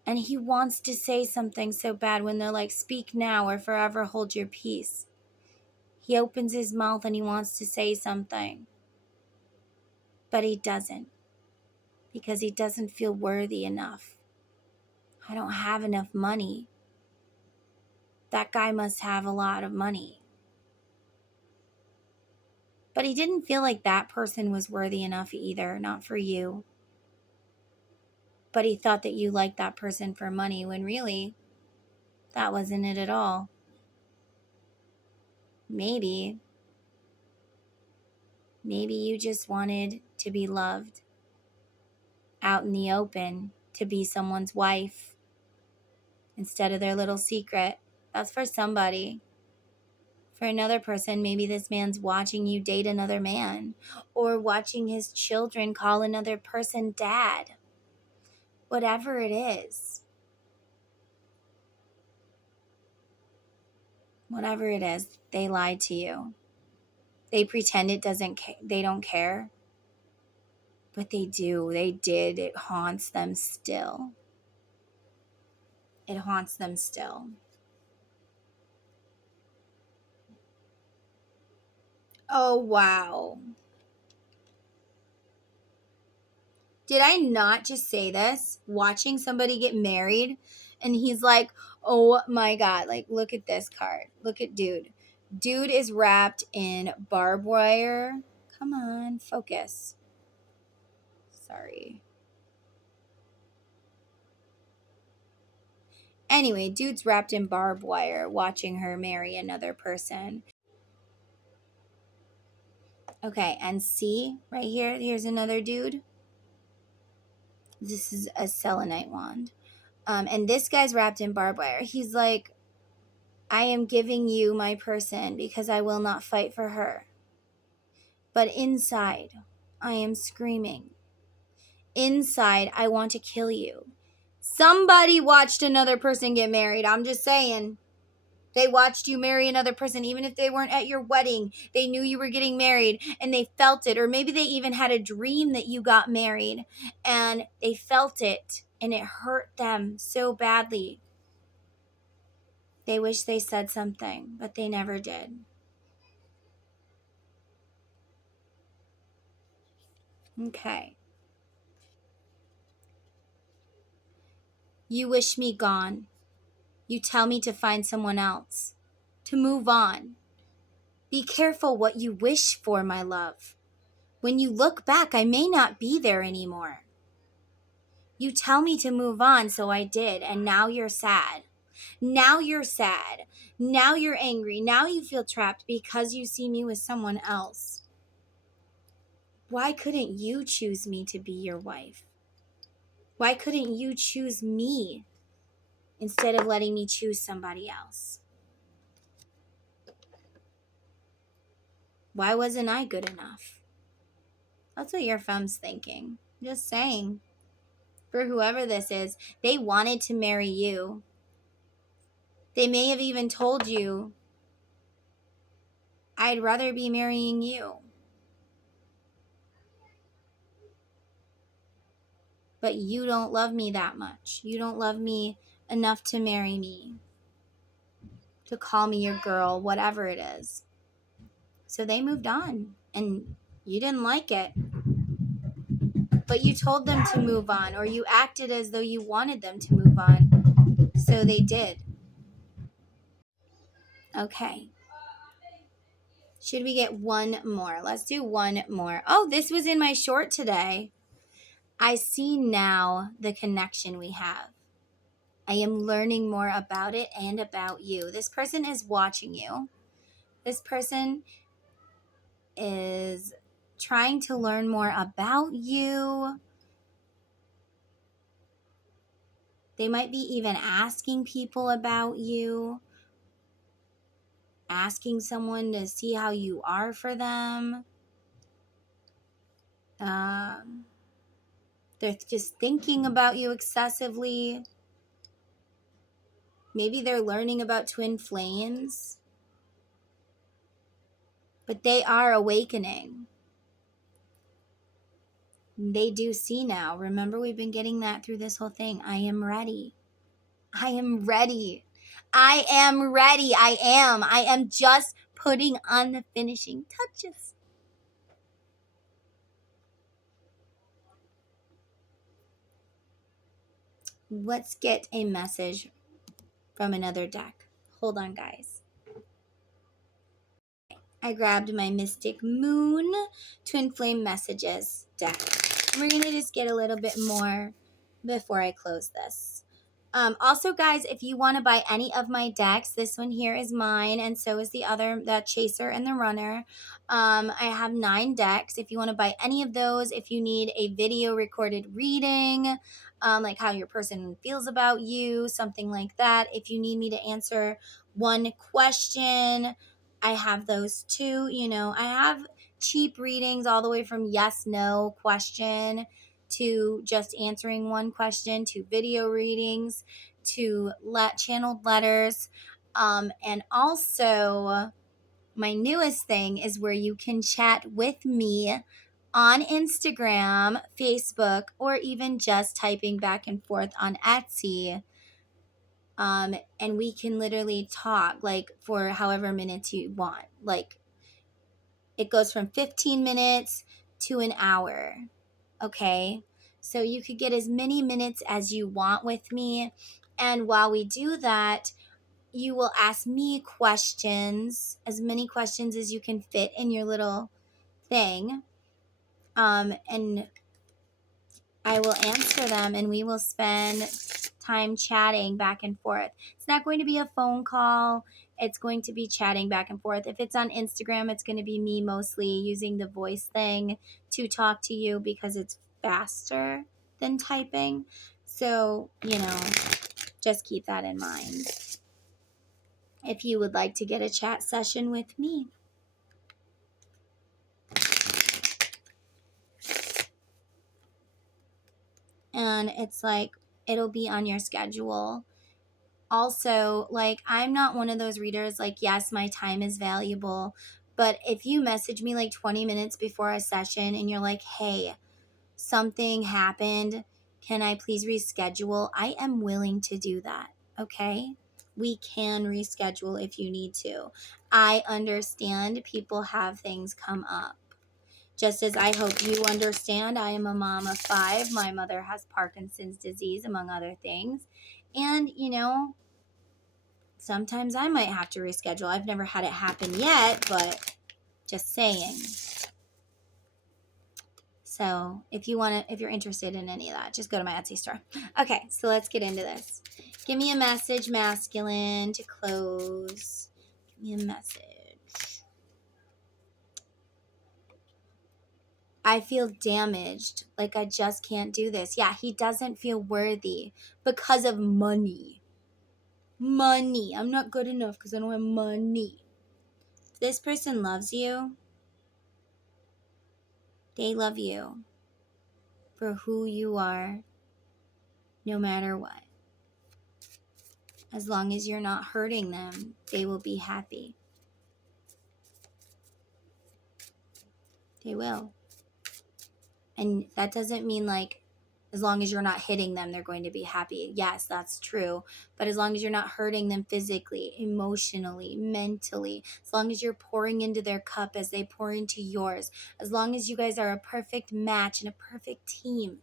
And he wants to say something so bad when they're like, speak now or forever hold your peace. He opens his mouth and he wants to say something. But he doesn't. Because he doesn't feel worthy enough. I don't have enough money. That guy must have a lot of money. But he didn't feel like that person was worthy enough either, not for you. But he thought that you liked that person for money when really, that wasn't it at all. Maybe you just wanted to be loved out in the open, to be someone's wife instead of their little secret. That's for somebody. For another person, maybe this man's watching you date another man or watching his children call another person dad. Whatever it is. Whatever it is, they lied to you. They pretend they don't care. But they do. They did. It haunts them still. It haunts them still. Oh, wow. Did I not just say this? Watching somebody get married, and he's like, oh my God, like, look at this card. Look at dude. Dude is wrapped in barbed wire. Come on, focus. Sorry. Anyway, dude's wrapped in barbed wire watching her marry another person. Okay, and see right here, here's another dude. This is a selenite wand. And this guy's wrapped in barbed wire. He's like, I am giving you my person because I will not fight for her. But inside, I am screaming. Inside, I want to kill you. Somebody watched another person get married. I'm just saying. They watched you marry another person, even if they weren't at your wedding. They knew you were getting married and they felt it. Or maybe they even had a dream that you got married and they felt it and it hurt them so badly. They wish they said something, but they never did. Okay. You wish me gone. You tell me to find someone else, to move on. Be careful what you wish for, my love. When you look back, I may not be there anymore. You tell me to move on, so I did, and now you're sad. Now you're sad. Now you're angry. Now you feel trapped because you see me with someone else. Why couldn't you choose me to be your wife? Why couldn't you choose me instead of letting me choose somebody else? Why wasn't I good enough? That's what your femme's thinking. Just saying. For whoever this is, they wanted to marry you. They may have even told you, I'd rather be marrying you. But you don't love me that much. You don't love me enough to marry me, to call me your girl, whatever it is. So they moved on, and you didn't like it. But you told them to move on, or you acted as though you wanted them to move on. So they did. Okay. Should we get one more? Let's do one more. Oh, this was in my short today. I see now the connection we have. I am learning more about it and about you. This person is watching you. This person is trying to learn more about you. They might be even asking people about you, asking someone to see how you are for them. They're just thinking about you excessively. Maybe they're learning about twin flames. But they are awakening. They do see now. Remember, we've been getting that through this whole thing. I am ready. I am ready. I am ready. I am. I am just putting on the finishing touches. Let's get a message from another deck. Hold on, guys. I grabbed my Mystic Moon Twin Flame Messages deck. We're going to just get a little bit more before I close this. Also, guys, if you want to buy any of my decks, this one here is mine, and so is the other, the Chaser and the Runner. I have 9 decks. If you want to buy any of those, if you need a video recorded reading, like how your person feels about you, something like that. If you need me to answer one question, I have those too. You know, I have cheap readings all the way from yes, no question to just answering one question, to video readings, to channeled letters. And also, my newest thing is where you can chat with me on Instagram, Facebook, or even just typing back and forth on Etsy. And we can literally talk like for however minutes you want. Like it goes from 15 minutes to an hour. Okay. So you could get as many minutes as you want with me. And while we do that, you will ask me questions, as many questions as you can fit in your little thing. And I will answer them and we will spend time chatting back and forth. It's not going to be a phone call. It's going to be chatting back and forth. If it's on Instagram, it's going to be me mostly using the voice thing to talk to you because it's faster than typing. So, you know, just keep that in mind if you would like to get a chat session with me. And it's like, it'll be on your schedule. Also, like, I'm not one of those readers, like, yes, my time is valuable. But if you message me like 20 minutes before a session and you're like, hey, something happened, can I please reschedule? I am willing to do that. Okay. We can reschedule if you need to. I understand people have things come up. Just as I hope you understand, I am a mom of 5. My mother has Parkinson's disease, among other things. And, you know, sometimes I might have to reschedule. I've never had it happen yet, but just saying. So if you're interested in any of that, just go to my Etsy store. Okay, so let's get into this. Give me a message, masculine, to close. Give me a message. I feel damaged, like I just can't do this. Yeah, he doesn't feel worthy because of money. Money. I'm not good enough because I don't have money. This person loves you. They love you for who you are, no matter what. As long as you're not hurting them, they will be happy. They will. And that doesn't mean like as long as you're not hitting them, they're going to be happy. Yes, that's true. But as long as you're not hurting them physically, emotionally, mentally, as long as you're pouring into their cup as they pour into yours, as long as you guys are a perfect match and a perfect team,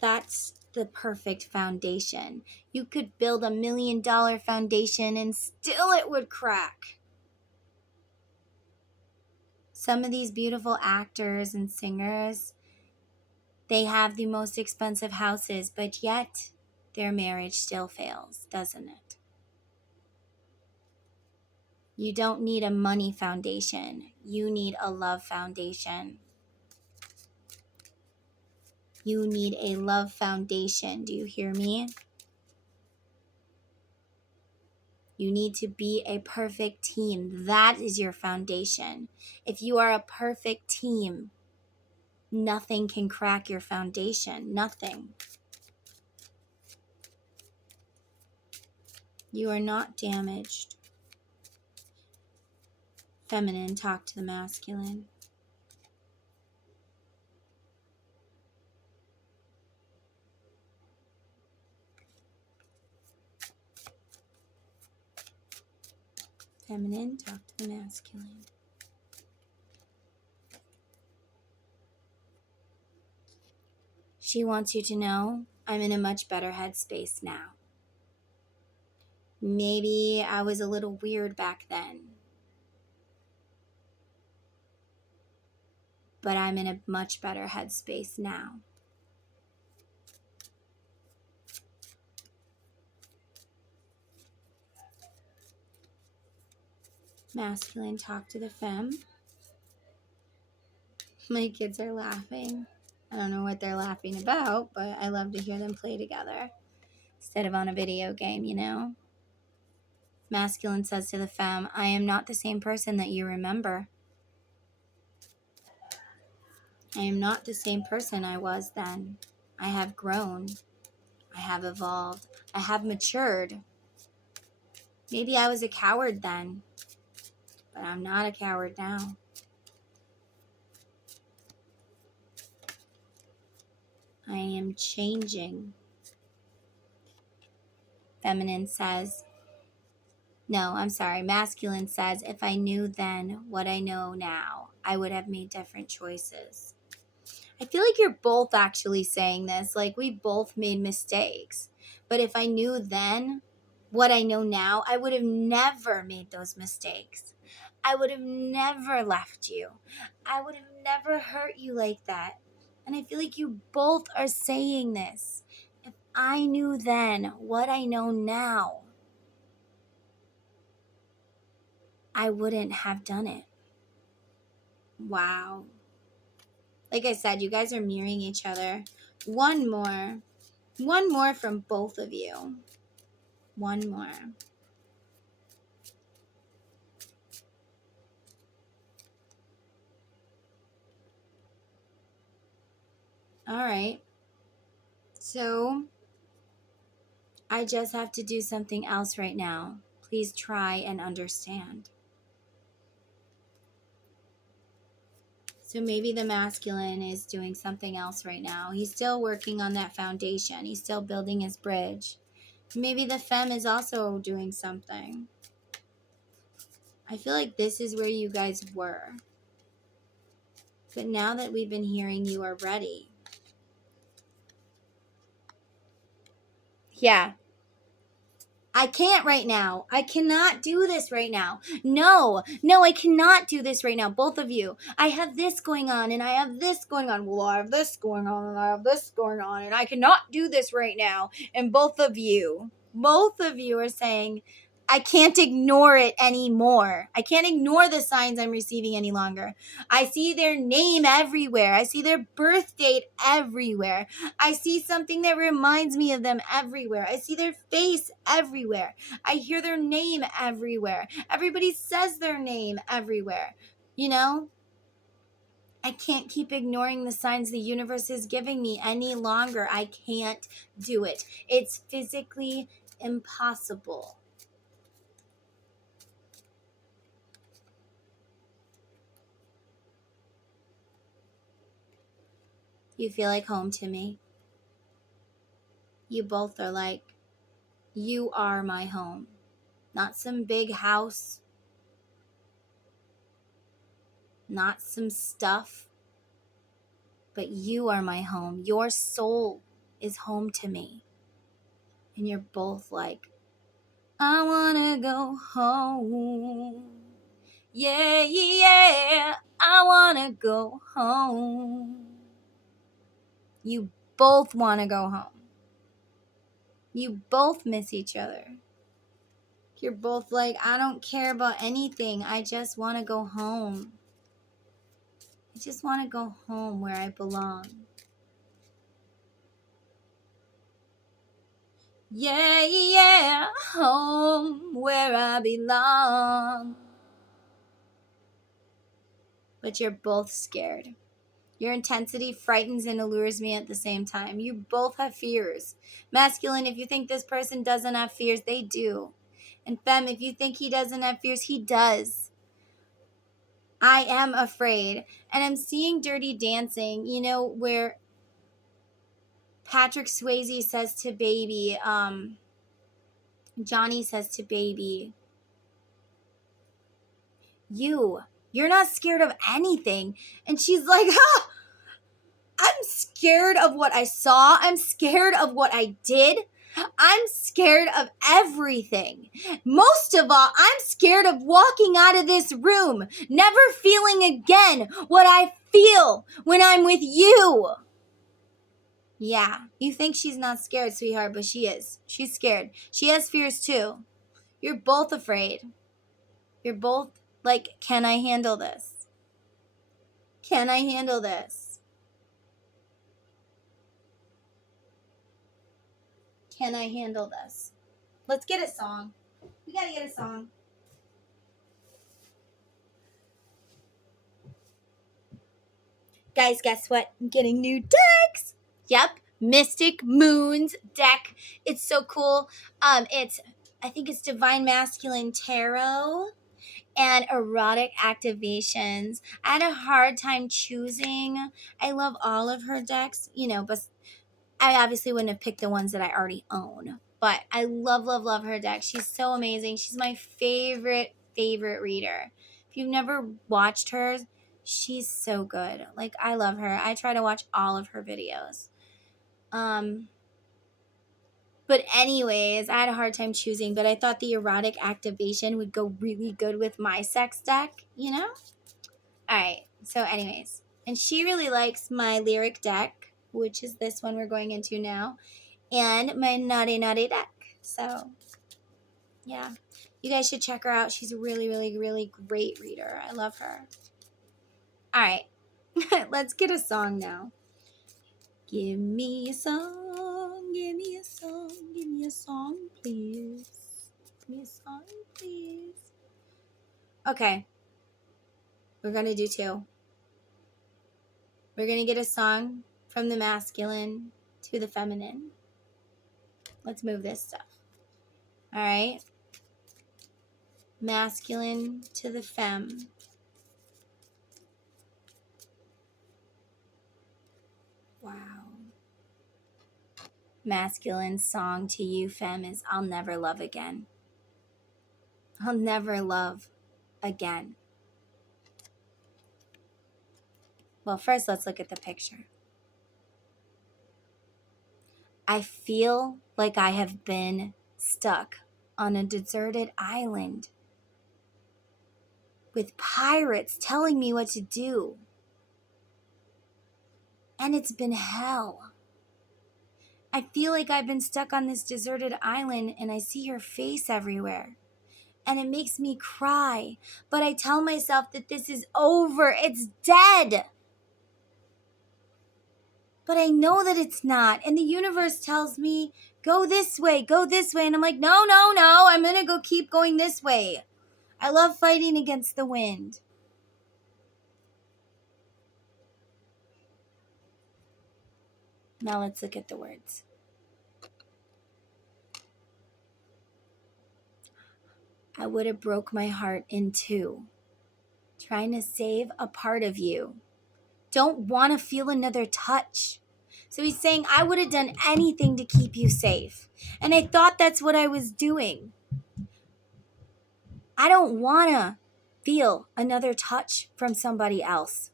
that's the perfect foundation. You could build $1 million foundation and still it would crack. Some of these beautiful actors and singers, they have the most expensive houses, but yet their marriage still fails, doesn't it? You don't need a money foundation. You need a love foundation. You need a love foundation. Do you hear me? You need to be a perfect team. That is your foundation. If you are a perfect team, nothing can crack your foundation. Nothing. You are not damaged. Feminine, talk to the masculine. Feminine, talk to the masculine. She wants you to know I'm in a much better headspace now. Maybe I was a little weird back then, but I'm in a much better headspace now. Masculine, talk to the femme. My kids are laughing. I don't know what they're laughing about, but I love to hear them play together instead of on a video game, you know? Masculine says to the femme, I am not the same person that you remember. I am not the same person I was then. I have grown. I have evolved. I have matured. Maybe I was a coward then, but I'm not a coward now. I am changing. Feminine says, no, I'm sorry. Masculine says, if I knew then what I know now, I would have made different choices. I feel like you're both actually saying this. Like, we both made mistakes. But if I knew then what I know now, I would have never made those mistakes. I would have never left you. I would have never hurt you like that. And I feel like you both are saying this. If I knew then what I know now, I wouldn't have done it. Wow. Like I said, you guys are mirroring each other. One more from both of you. One more. All right. So I just have to do something else right now. Please try and understand. So maybe the masculine is doing something else right now. He's still working on that foundation. He's still building his bridge. Maybe the femme is also doing something. I feel like this is where you guys were. But now that we've been hearing you are ready. Yeah. I can't right now. I cannot do this right now. No, I cannot do this right now. Both of you. I have this going on and I have this going on. Well, I have this going on and I have this going on and I cannot do this right now. And both of you are saying, I can't ignore it anymore. I can't ignore the signs I'm receiving any longer. I see their name everywhere. I see their birth date everywhere. I see something that reminds me of them everywhere. I see their face everywhere. I hear their name everywhere. Everybody says their name everywhere. You know? I can't keep ignoring the signs the universe is giving me any longer. I can't do it. It's physically impossible. You feel like home to me. You both are like, you are my home. Not some big house. Not some stuff. But you are my home. Your soul is home to me. And you're both like, I want to go home. Yeah, yeah, I wanna go home. You both wanna go home. You both miss each other. You're both like, I don't care about anything. I just wanna go home. I just wanna go home where I belong. Yeah, yeah, home where I belong. But you're both scared. Your intensity frightens and allures me at the same time. You both have fears. Masculine, if you think this person doesn't have fears, they do. And femme, if you think he doesn't have fears, he does. I am afraid. And I'm seeing Dirty Dancing, you know, where Patrick Swayze says to Baby, Johnny says to Baby, you're not scared of anything. And she's like, ha! I'm scared of what I saw. I'm scared of what I did. I'm scared of everything. Most of all, I'm scared of walking out of this room, never feeling again what I feel when I'm with you. Yeah, you think she's not scared, sweetheart, but she is. She's scared. She has fears too. You're both afraid. You're both like, can I handle this? Can I handle this? Can I handle this? Let's get a song. We gotta get a song. Guys, guess what? I'm getting new decks. Yep, Mystic Moon's deck. It's so cool. I think it's Divine Masculine Tarot and Erotic Activations. I had a hard time choosing. I love all of her decks, you know, but I obviously wouldn't have picked the ones that I already own. But I love, love, love her deck. She's so amazing. She's my favorite reader. If you've never watched hers, she's so good. Like, I love her. I try to watch all of her videos. But anyways, I had a hard time choosing, but I thought the Erotic Activation would go really good with my sex deck, you know? All right. So anyways, and she really likes my lyric deck, which is this one we're going into now, and my naughty deck. So yeah, you guys should check her out. She's a really, really, really great reader. I love her. All right, let's get a song now. Give me a song, give me a song, give me a song, please. Give me a song, please. Okay, we're gonna do two. We're gonna get a song from the masculine to the feminine. Let's move this stuff. All right. Masculine to the femme. Wow. Masculine song to you, femme, is I'll never love again. I'll never love again. Well, first let's look at the picture. I feel like I have been stuck on a deserted island with pirates telling me what to do. And it's been hell. I feel like I've been stuck on this deserted island and I see your face everywhere. And it makes me cry. But I tell myself that this is over. It's dead. But I know that it's not. And the universe tells me, go this way, go this way. And I'm like, no, no, no. I'm going to keep going this way. I love fighting against the wind. Now let's look at the words. I would have broke my heart in two, trying to save a part of you. Don't want to feel another touch. So he's saying, I would have done anything to keep you safe. And I thought that's what I was doing. I don't want to feel another touch from somebody else.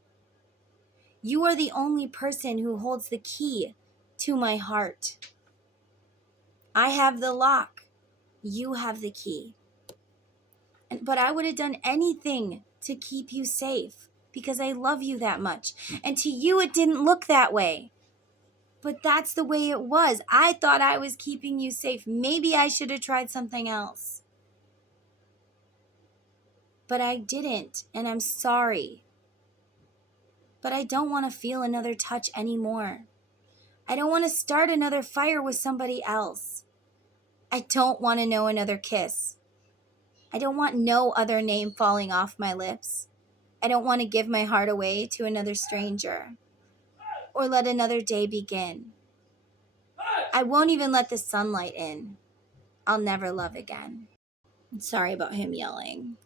You are the only person who holds the key to my heart. I have the lock. You have the key. But I would have done anything to keep you safe because I love you that much. And to you, it didn't look that way. But that's the way it was. I thought I was keeping you safe. Maybe I should have tried something else. But I didn't, and I'm sorry. But I don't want to feel another touch anymore. I don't want to start another fire with somebody else. I don't want to know another kiss. I don't want no other name falling off my lips. I don't want to give my heart away to another stranger or let another day begin. I won't even let the sunlight in. I'll never love again. Sorry about him yelling.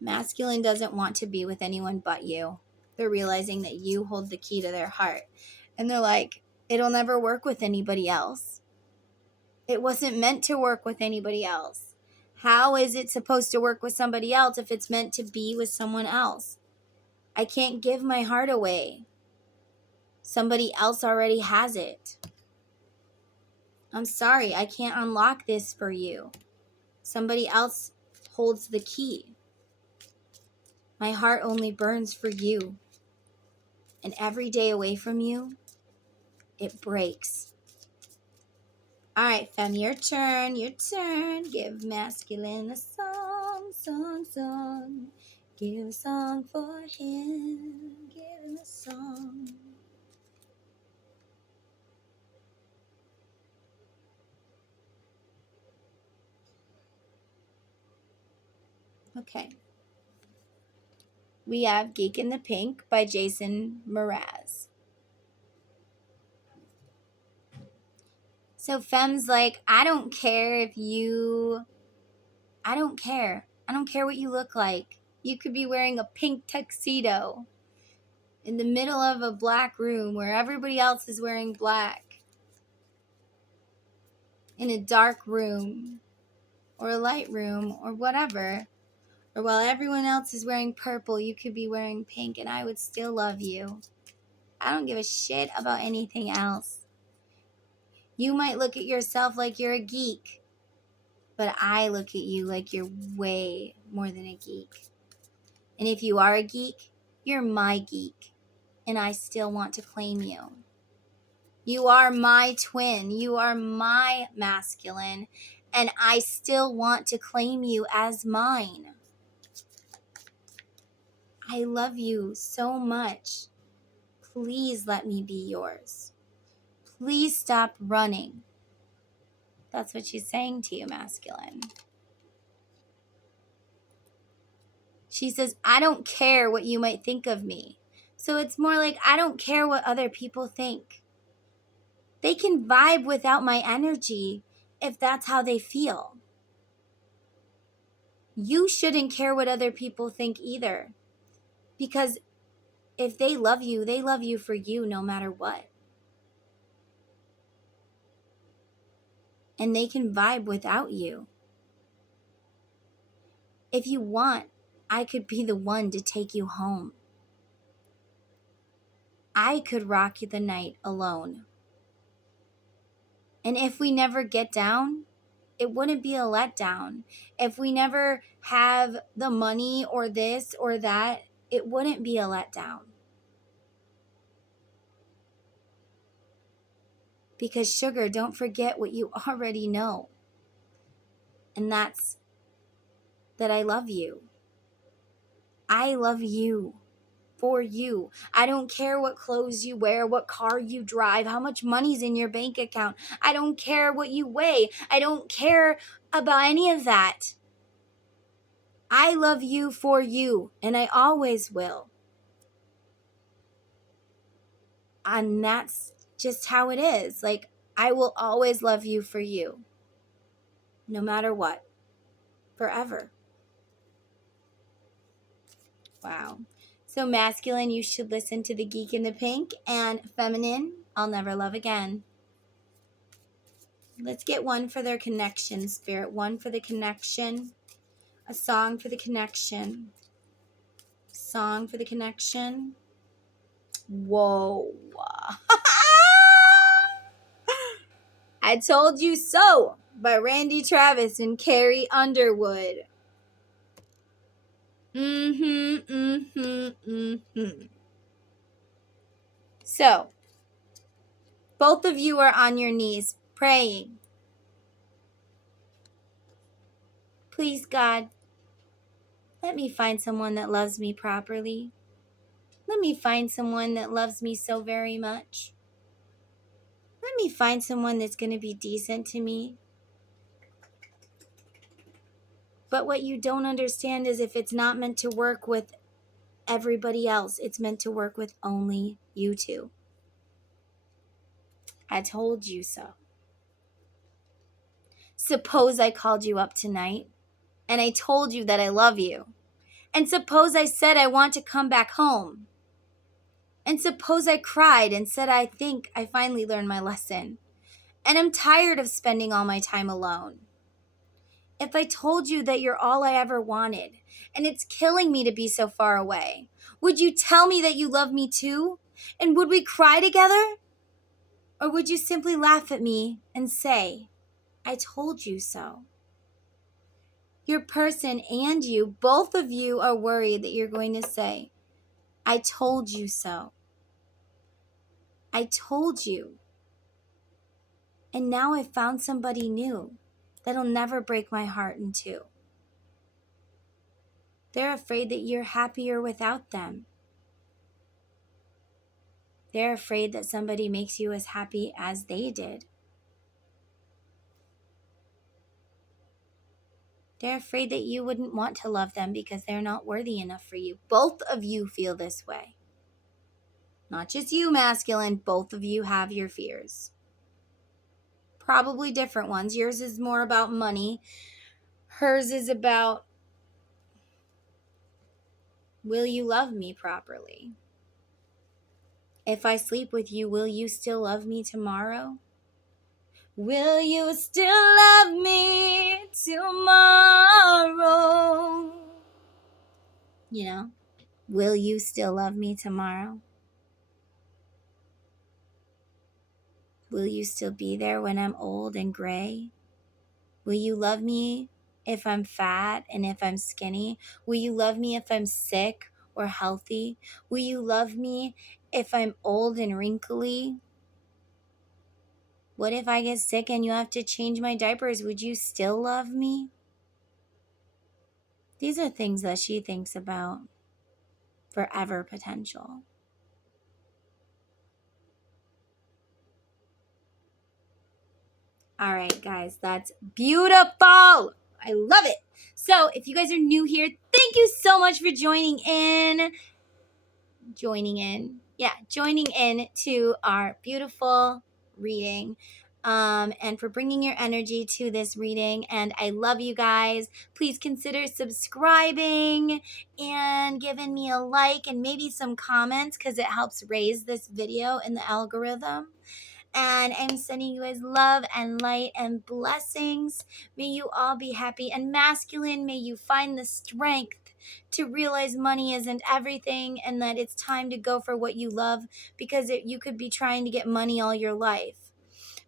Masculine doesn't want to be with anyone but you. They're realizing that you hold the key to their heart. And they're like, it'll never work with anybody else. It wasn't meant to work with anybody else. How is it supposed to work with somebody else if it's meant to be with someone else? I can't give my heart away. Somebody else already has it. I'm sorry, I can't unlock this for you. Somebody else holds the key. My heart only burns for you. And every day away from you, it breaks. All right, femme, your turn. Give masculine a song. Give a song for him. Give him a song. Okay. We have Geek in the Pink by Jason Mraz. So femme's like, I don't care. I don't care what you look like. You could be wearing a pink tuxedo in the middle of a black room where everybody else is wearing black. In a dark room or a light room or whatever. Or while everyone else is wearing purple, you could be wearing pink and I would still love you. I don't give a shit about anything else. You might look at yourself like you're a geek, but I look at you like you're way more than a geek. And if you are a geek, you're my geek, and I still want to claim you. You are my twin. You are my masculine, and I still want to claim you as mine. I love you so much. Please let me be yours. Please stop running. That's what she's saying to you, masculine. She says, I don't care what you might think of me. So it's more like, I don't care what other people think. They can vibe without my energy if that's how they feel. You shouldn't care what other people think either. Because if they love you for you no matter what. And they can vibe without you. If you want, I could be the one to take you home. I could rock you the night alone. And if we never get down, it wouldn't be a letdown. If we never have the money or this or that, it wouldn't be a letdown. Because sugar, don't forget what you already know. And that's that I love you. I love you for you. I don't care what clothes you wear, what car you drive, how much money's in your bank account. I don't care what you weigh. I don't care about any of that. I love you for you, and I always will. And that's just how it is. Like, I will always love you for you. No matter what. Forever. Wow. So masculine, you should listen to the Geek in the Pink, and feminine, I'll never love again. Let's get one for their connection, spirit. One for the connection. A song for the connection. Song for the connection. Whoa. I Told You So by Randy Travis and Carrie Underwood. So, both of you are on your knees praying. Please, God, let me find someone that loves me properly. Let me find someone that loves me so very much. Let me find someone that's going to be decent to me. But what you don't understand is if it's not meant to work with everybody else, it's meant to work with only you two. I told you so. Suppose I called you up tonight and I told you that I love you. And suppose I said I want to come back home. And suppose I cried and said I think I finally learned my lesson. And I'm tired of spending all my time alone. If I told you that you're all I ever wanted and it's killing me to be so far away, would you tell me that you love me too? And would we cry together? Or would you simply laugh at me and say, I told you so? Your person and you, both of you are worried that you're going to say, I told you so. I told you. And now I've found somebody new that'll never break my heart in two. They're afraid that you're happier without them. They're afraid that somebody makes you as happy as they did. They're afraid that you wouldn't want to love them because they're not worthy enough for you. Both of you feel this way. Not just you, masculine. Both of you have your fears. Probably different ones. Yours is more about money. Hers is about, will you love me properly? If I sleep with you, will you still love me tomorrow? Will you still love me tomorrow? You know, will you still love me tomorrow? Will you still be there when I'm old and gray? Will you love me if I'm fat and if I'm skinny? Will you love me if I'm sick or healthy? Will you love me if I'm old and wrinkly? What if I get sick and you have to change my diapers? Would you still love me? These are things that she thinks about. Forever potential. All right, guys, that's beautiful. I love it. So if you guys are new here, thank you so much for joining in to our beautiful reading. And for bringing your energy to this reading. And I love you guys. Please consider subscribing and giving me a like and maybe some comments because it helps raise this video in the algorithm. And I'm sending you guys love and light and blessings. May you all be happy and masculine. May you find the strength to realize money isn't everything and that it's time to go for what you love because you could be trying to get money all your life.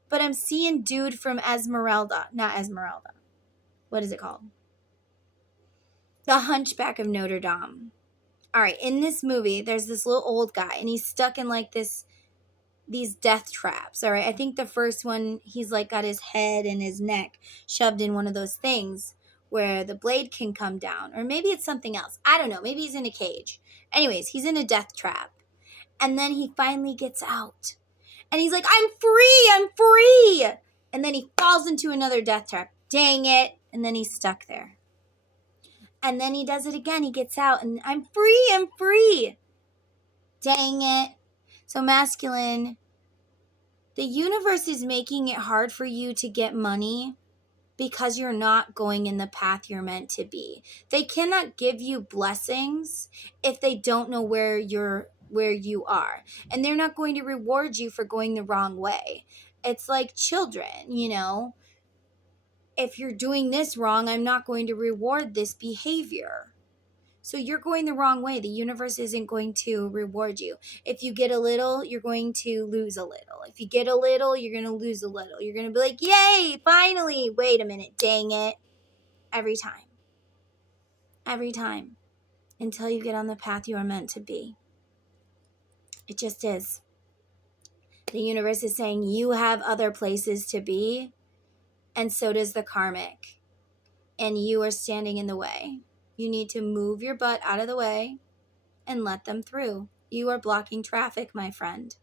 But I'm seeing dude from Esmeralda. Not Esmeralda. What is it called? The Hunchback of Notre Dame. All right, in this movie, there's this little old guy, and he's stuck in like these death traps. All right, I think the first one, he's like got his head and his neck shoved in one of those things where the blade can come down. Or maybe it's something else. I don't know. Maybe he's in a cage. Anyways, he's in a death trap. And then he finally gets out. And he's like, I'm free, I'm free. And then he falls into another death trap. Dang it. And then he's stuck there. And then he does it again. He gets out and I'm free, I'm free. Dang it. So masculine, the universe is making it hard for you to get money because you're not going in the path you're meant to be. They cannot give you blessings if they don't know where you are. And they're not going to reward you for going the wrong way. It's like children, you know. If you're doing this wrong, I'm not going to reward this behavior. So you're going the wrong way. The universe isn't going to reward you. If you get a little, you're going to lose a little. If you get a little, you're going to lose a little. You're going to be like, yay, finally. Wait a minute, dang it. Every time. Every time. until you get on the path you are meant to be. It just is. The universe is saying you have other places to be, and so does the karmic. And you are standing in the way. You need to move your butt out of the way and let them through. You are blocking traffic, my friend.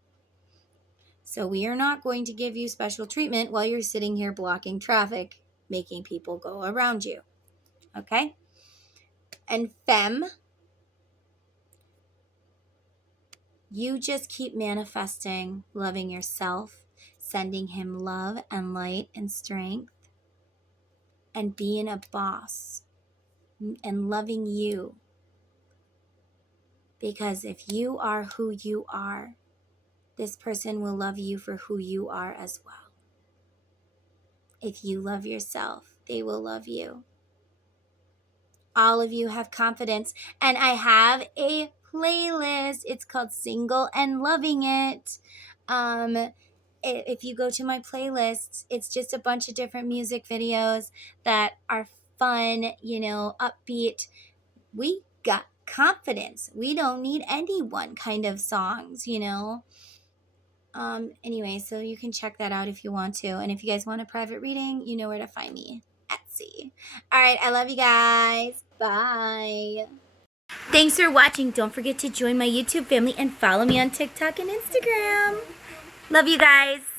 So we are not going to give you special treatment while you're sitting here blocking traffic, making people go around you. Okay? And femme, you just keep manifesting loving yourself, sending him love and light and strength, and being a boss and loving you. Because if you are who you are, this person will love you for who you are as well. If you love yourself, they will love you. All of you have confidence. And I have a playlist. It's called Single and Loving It. If you go to my playlist, it's just a bunch of different music videos that are fun, upbeat. We got confidence. We don't need any one kind of songs, Anyway, so you can check that out if you want to. And if you guys want a private reading, you know where to find me. Etsy. All right, I love you guys. Bye. Thanks for watching. Don't forget to join my YouTube family and follow me on TikTok and Instagram. Love you guys.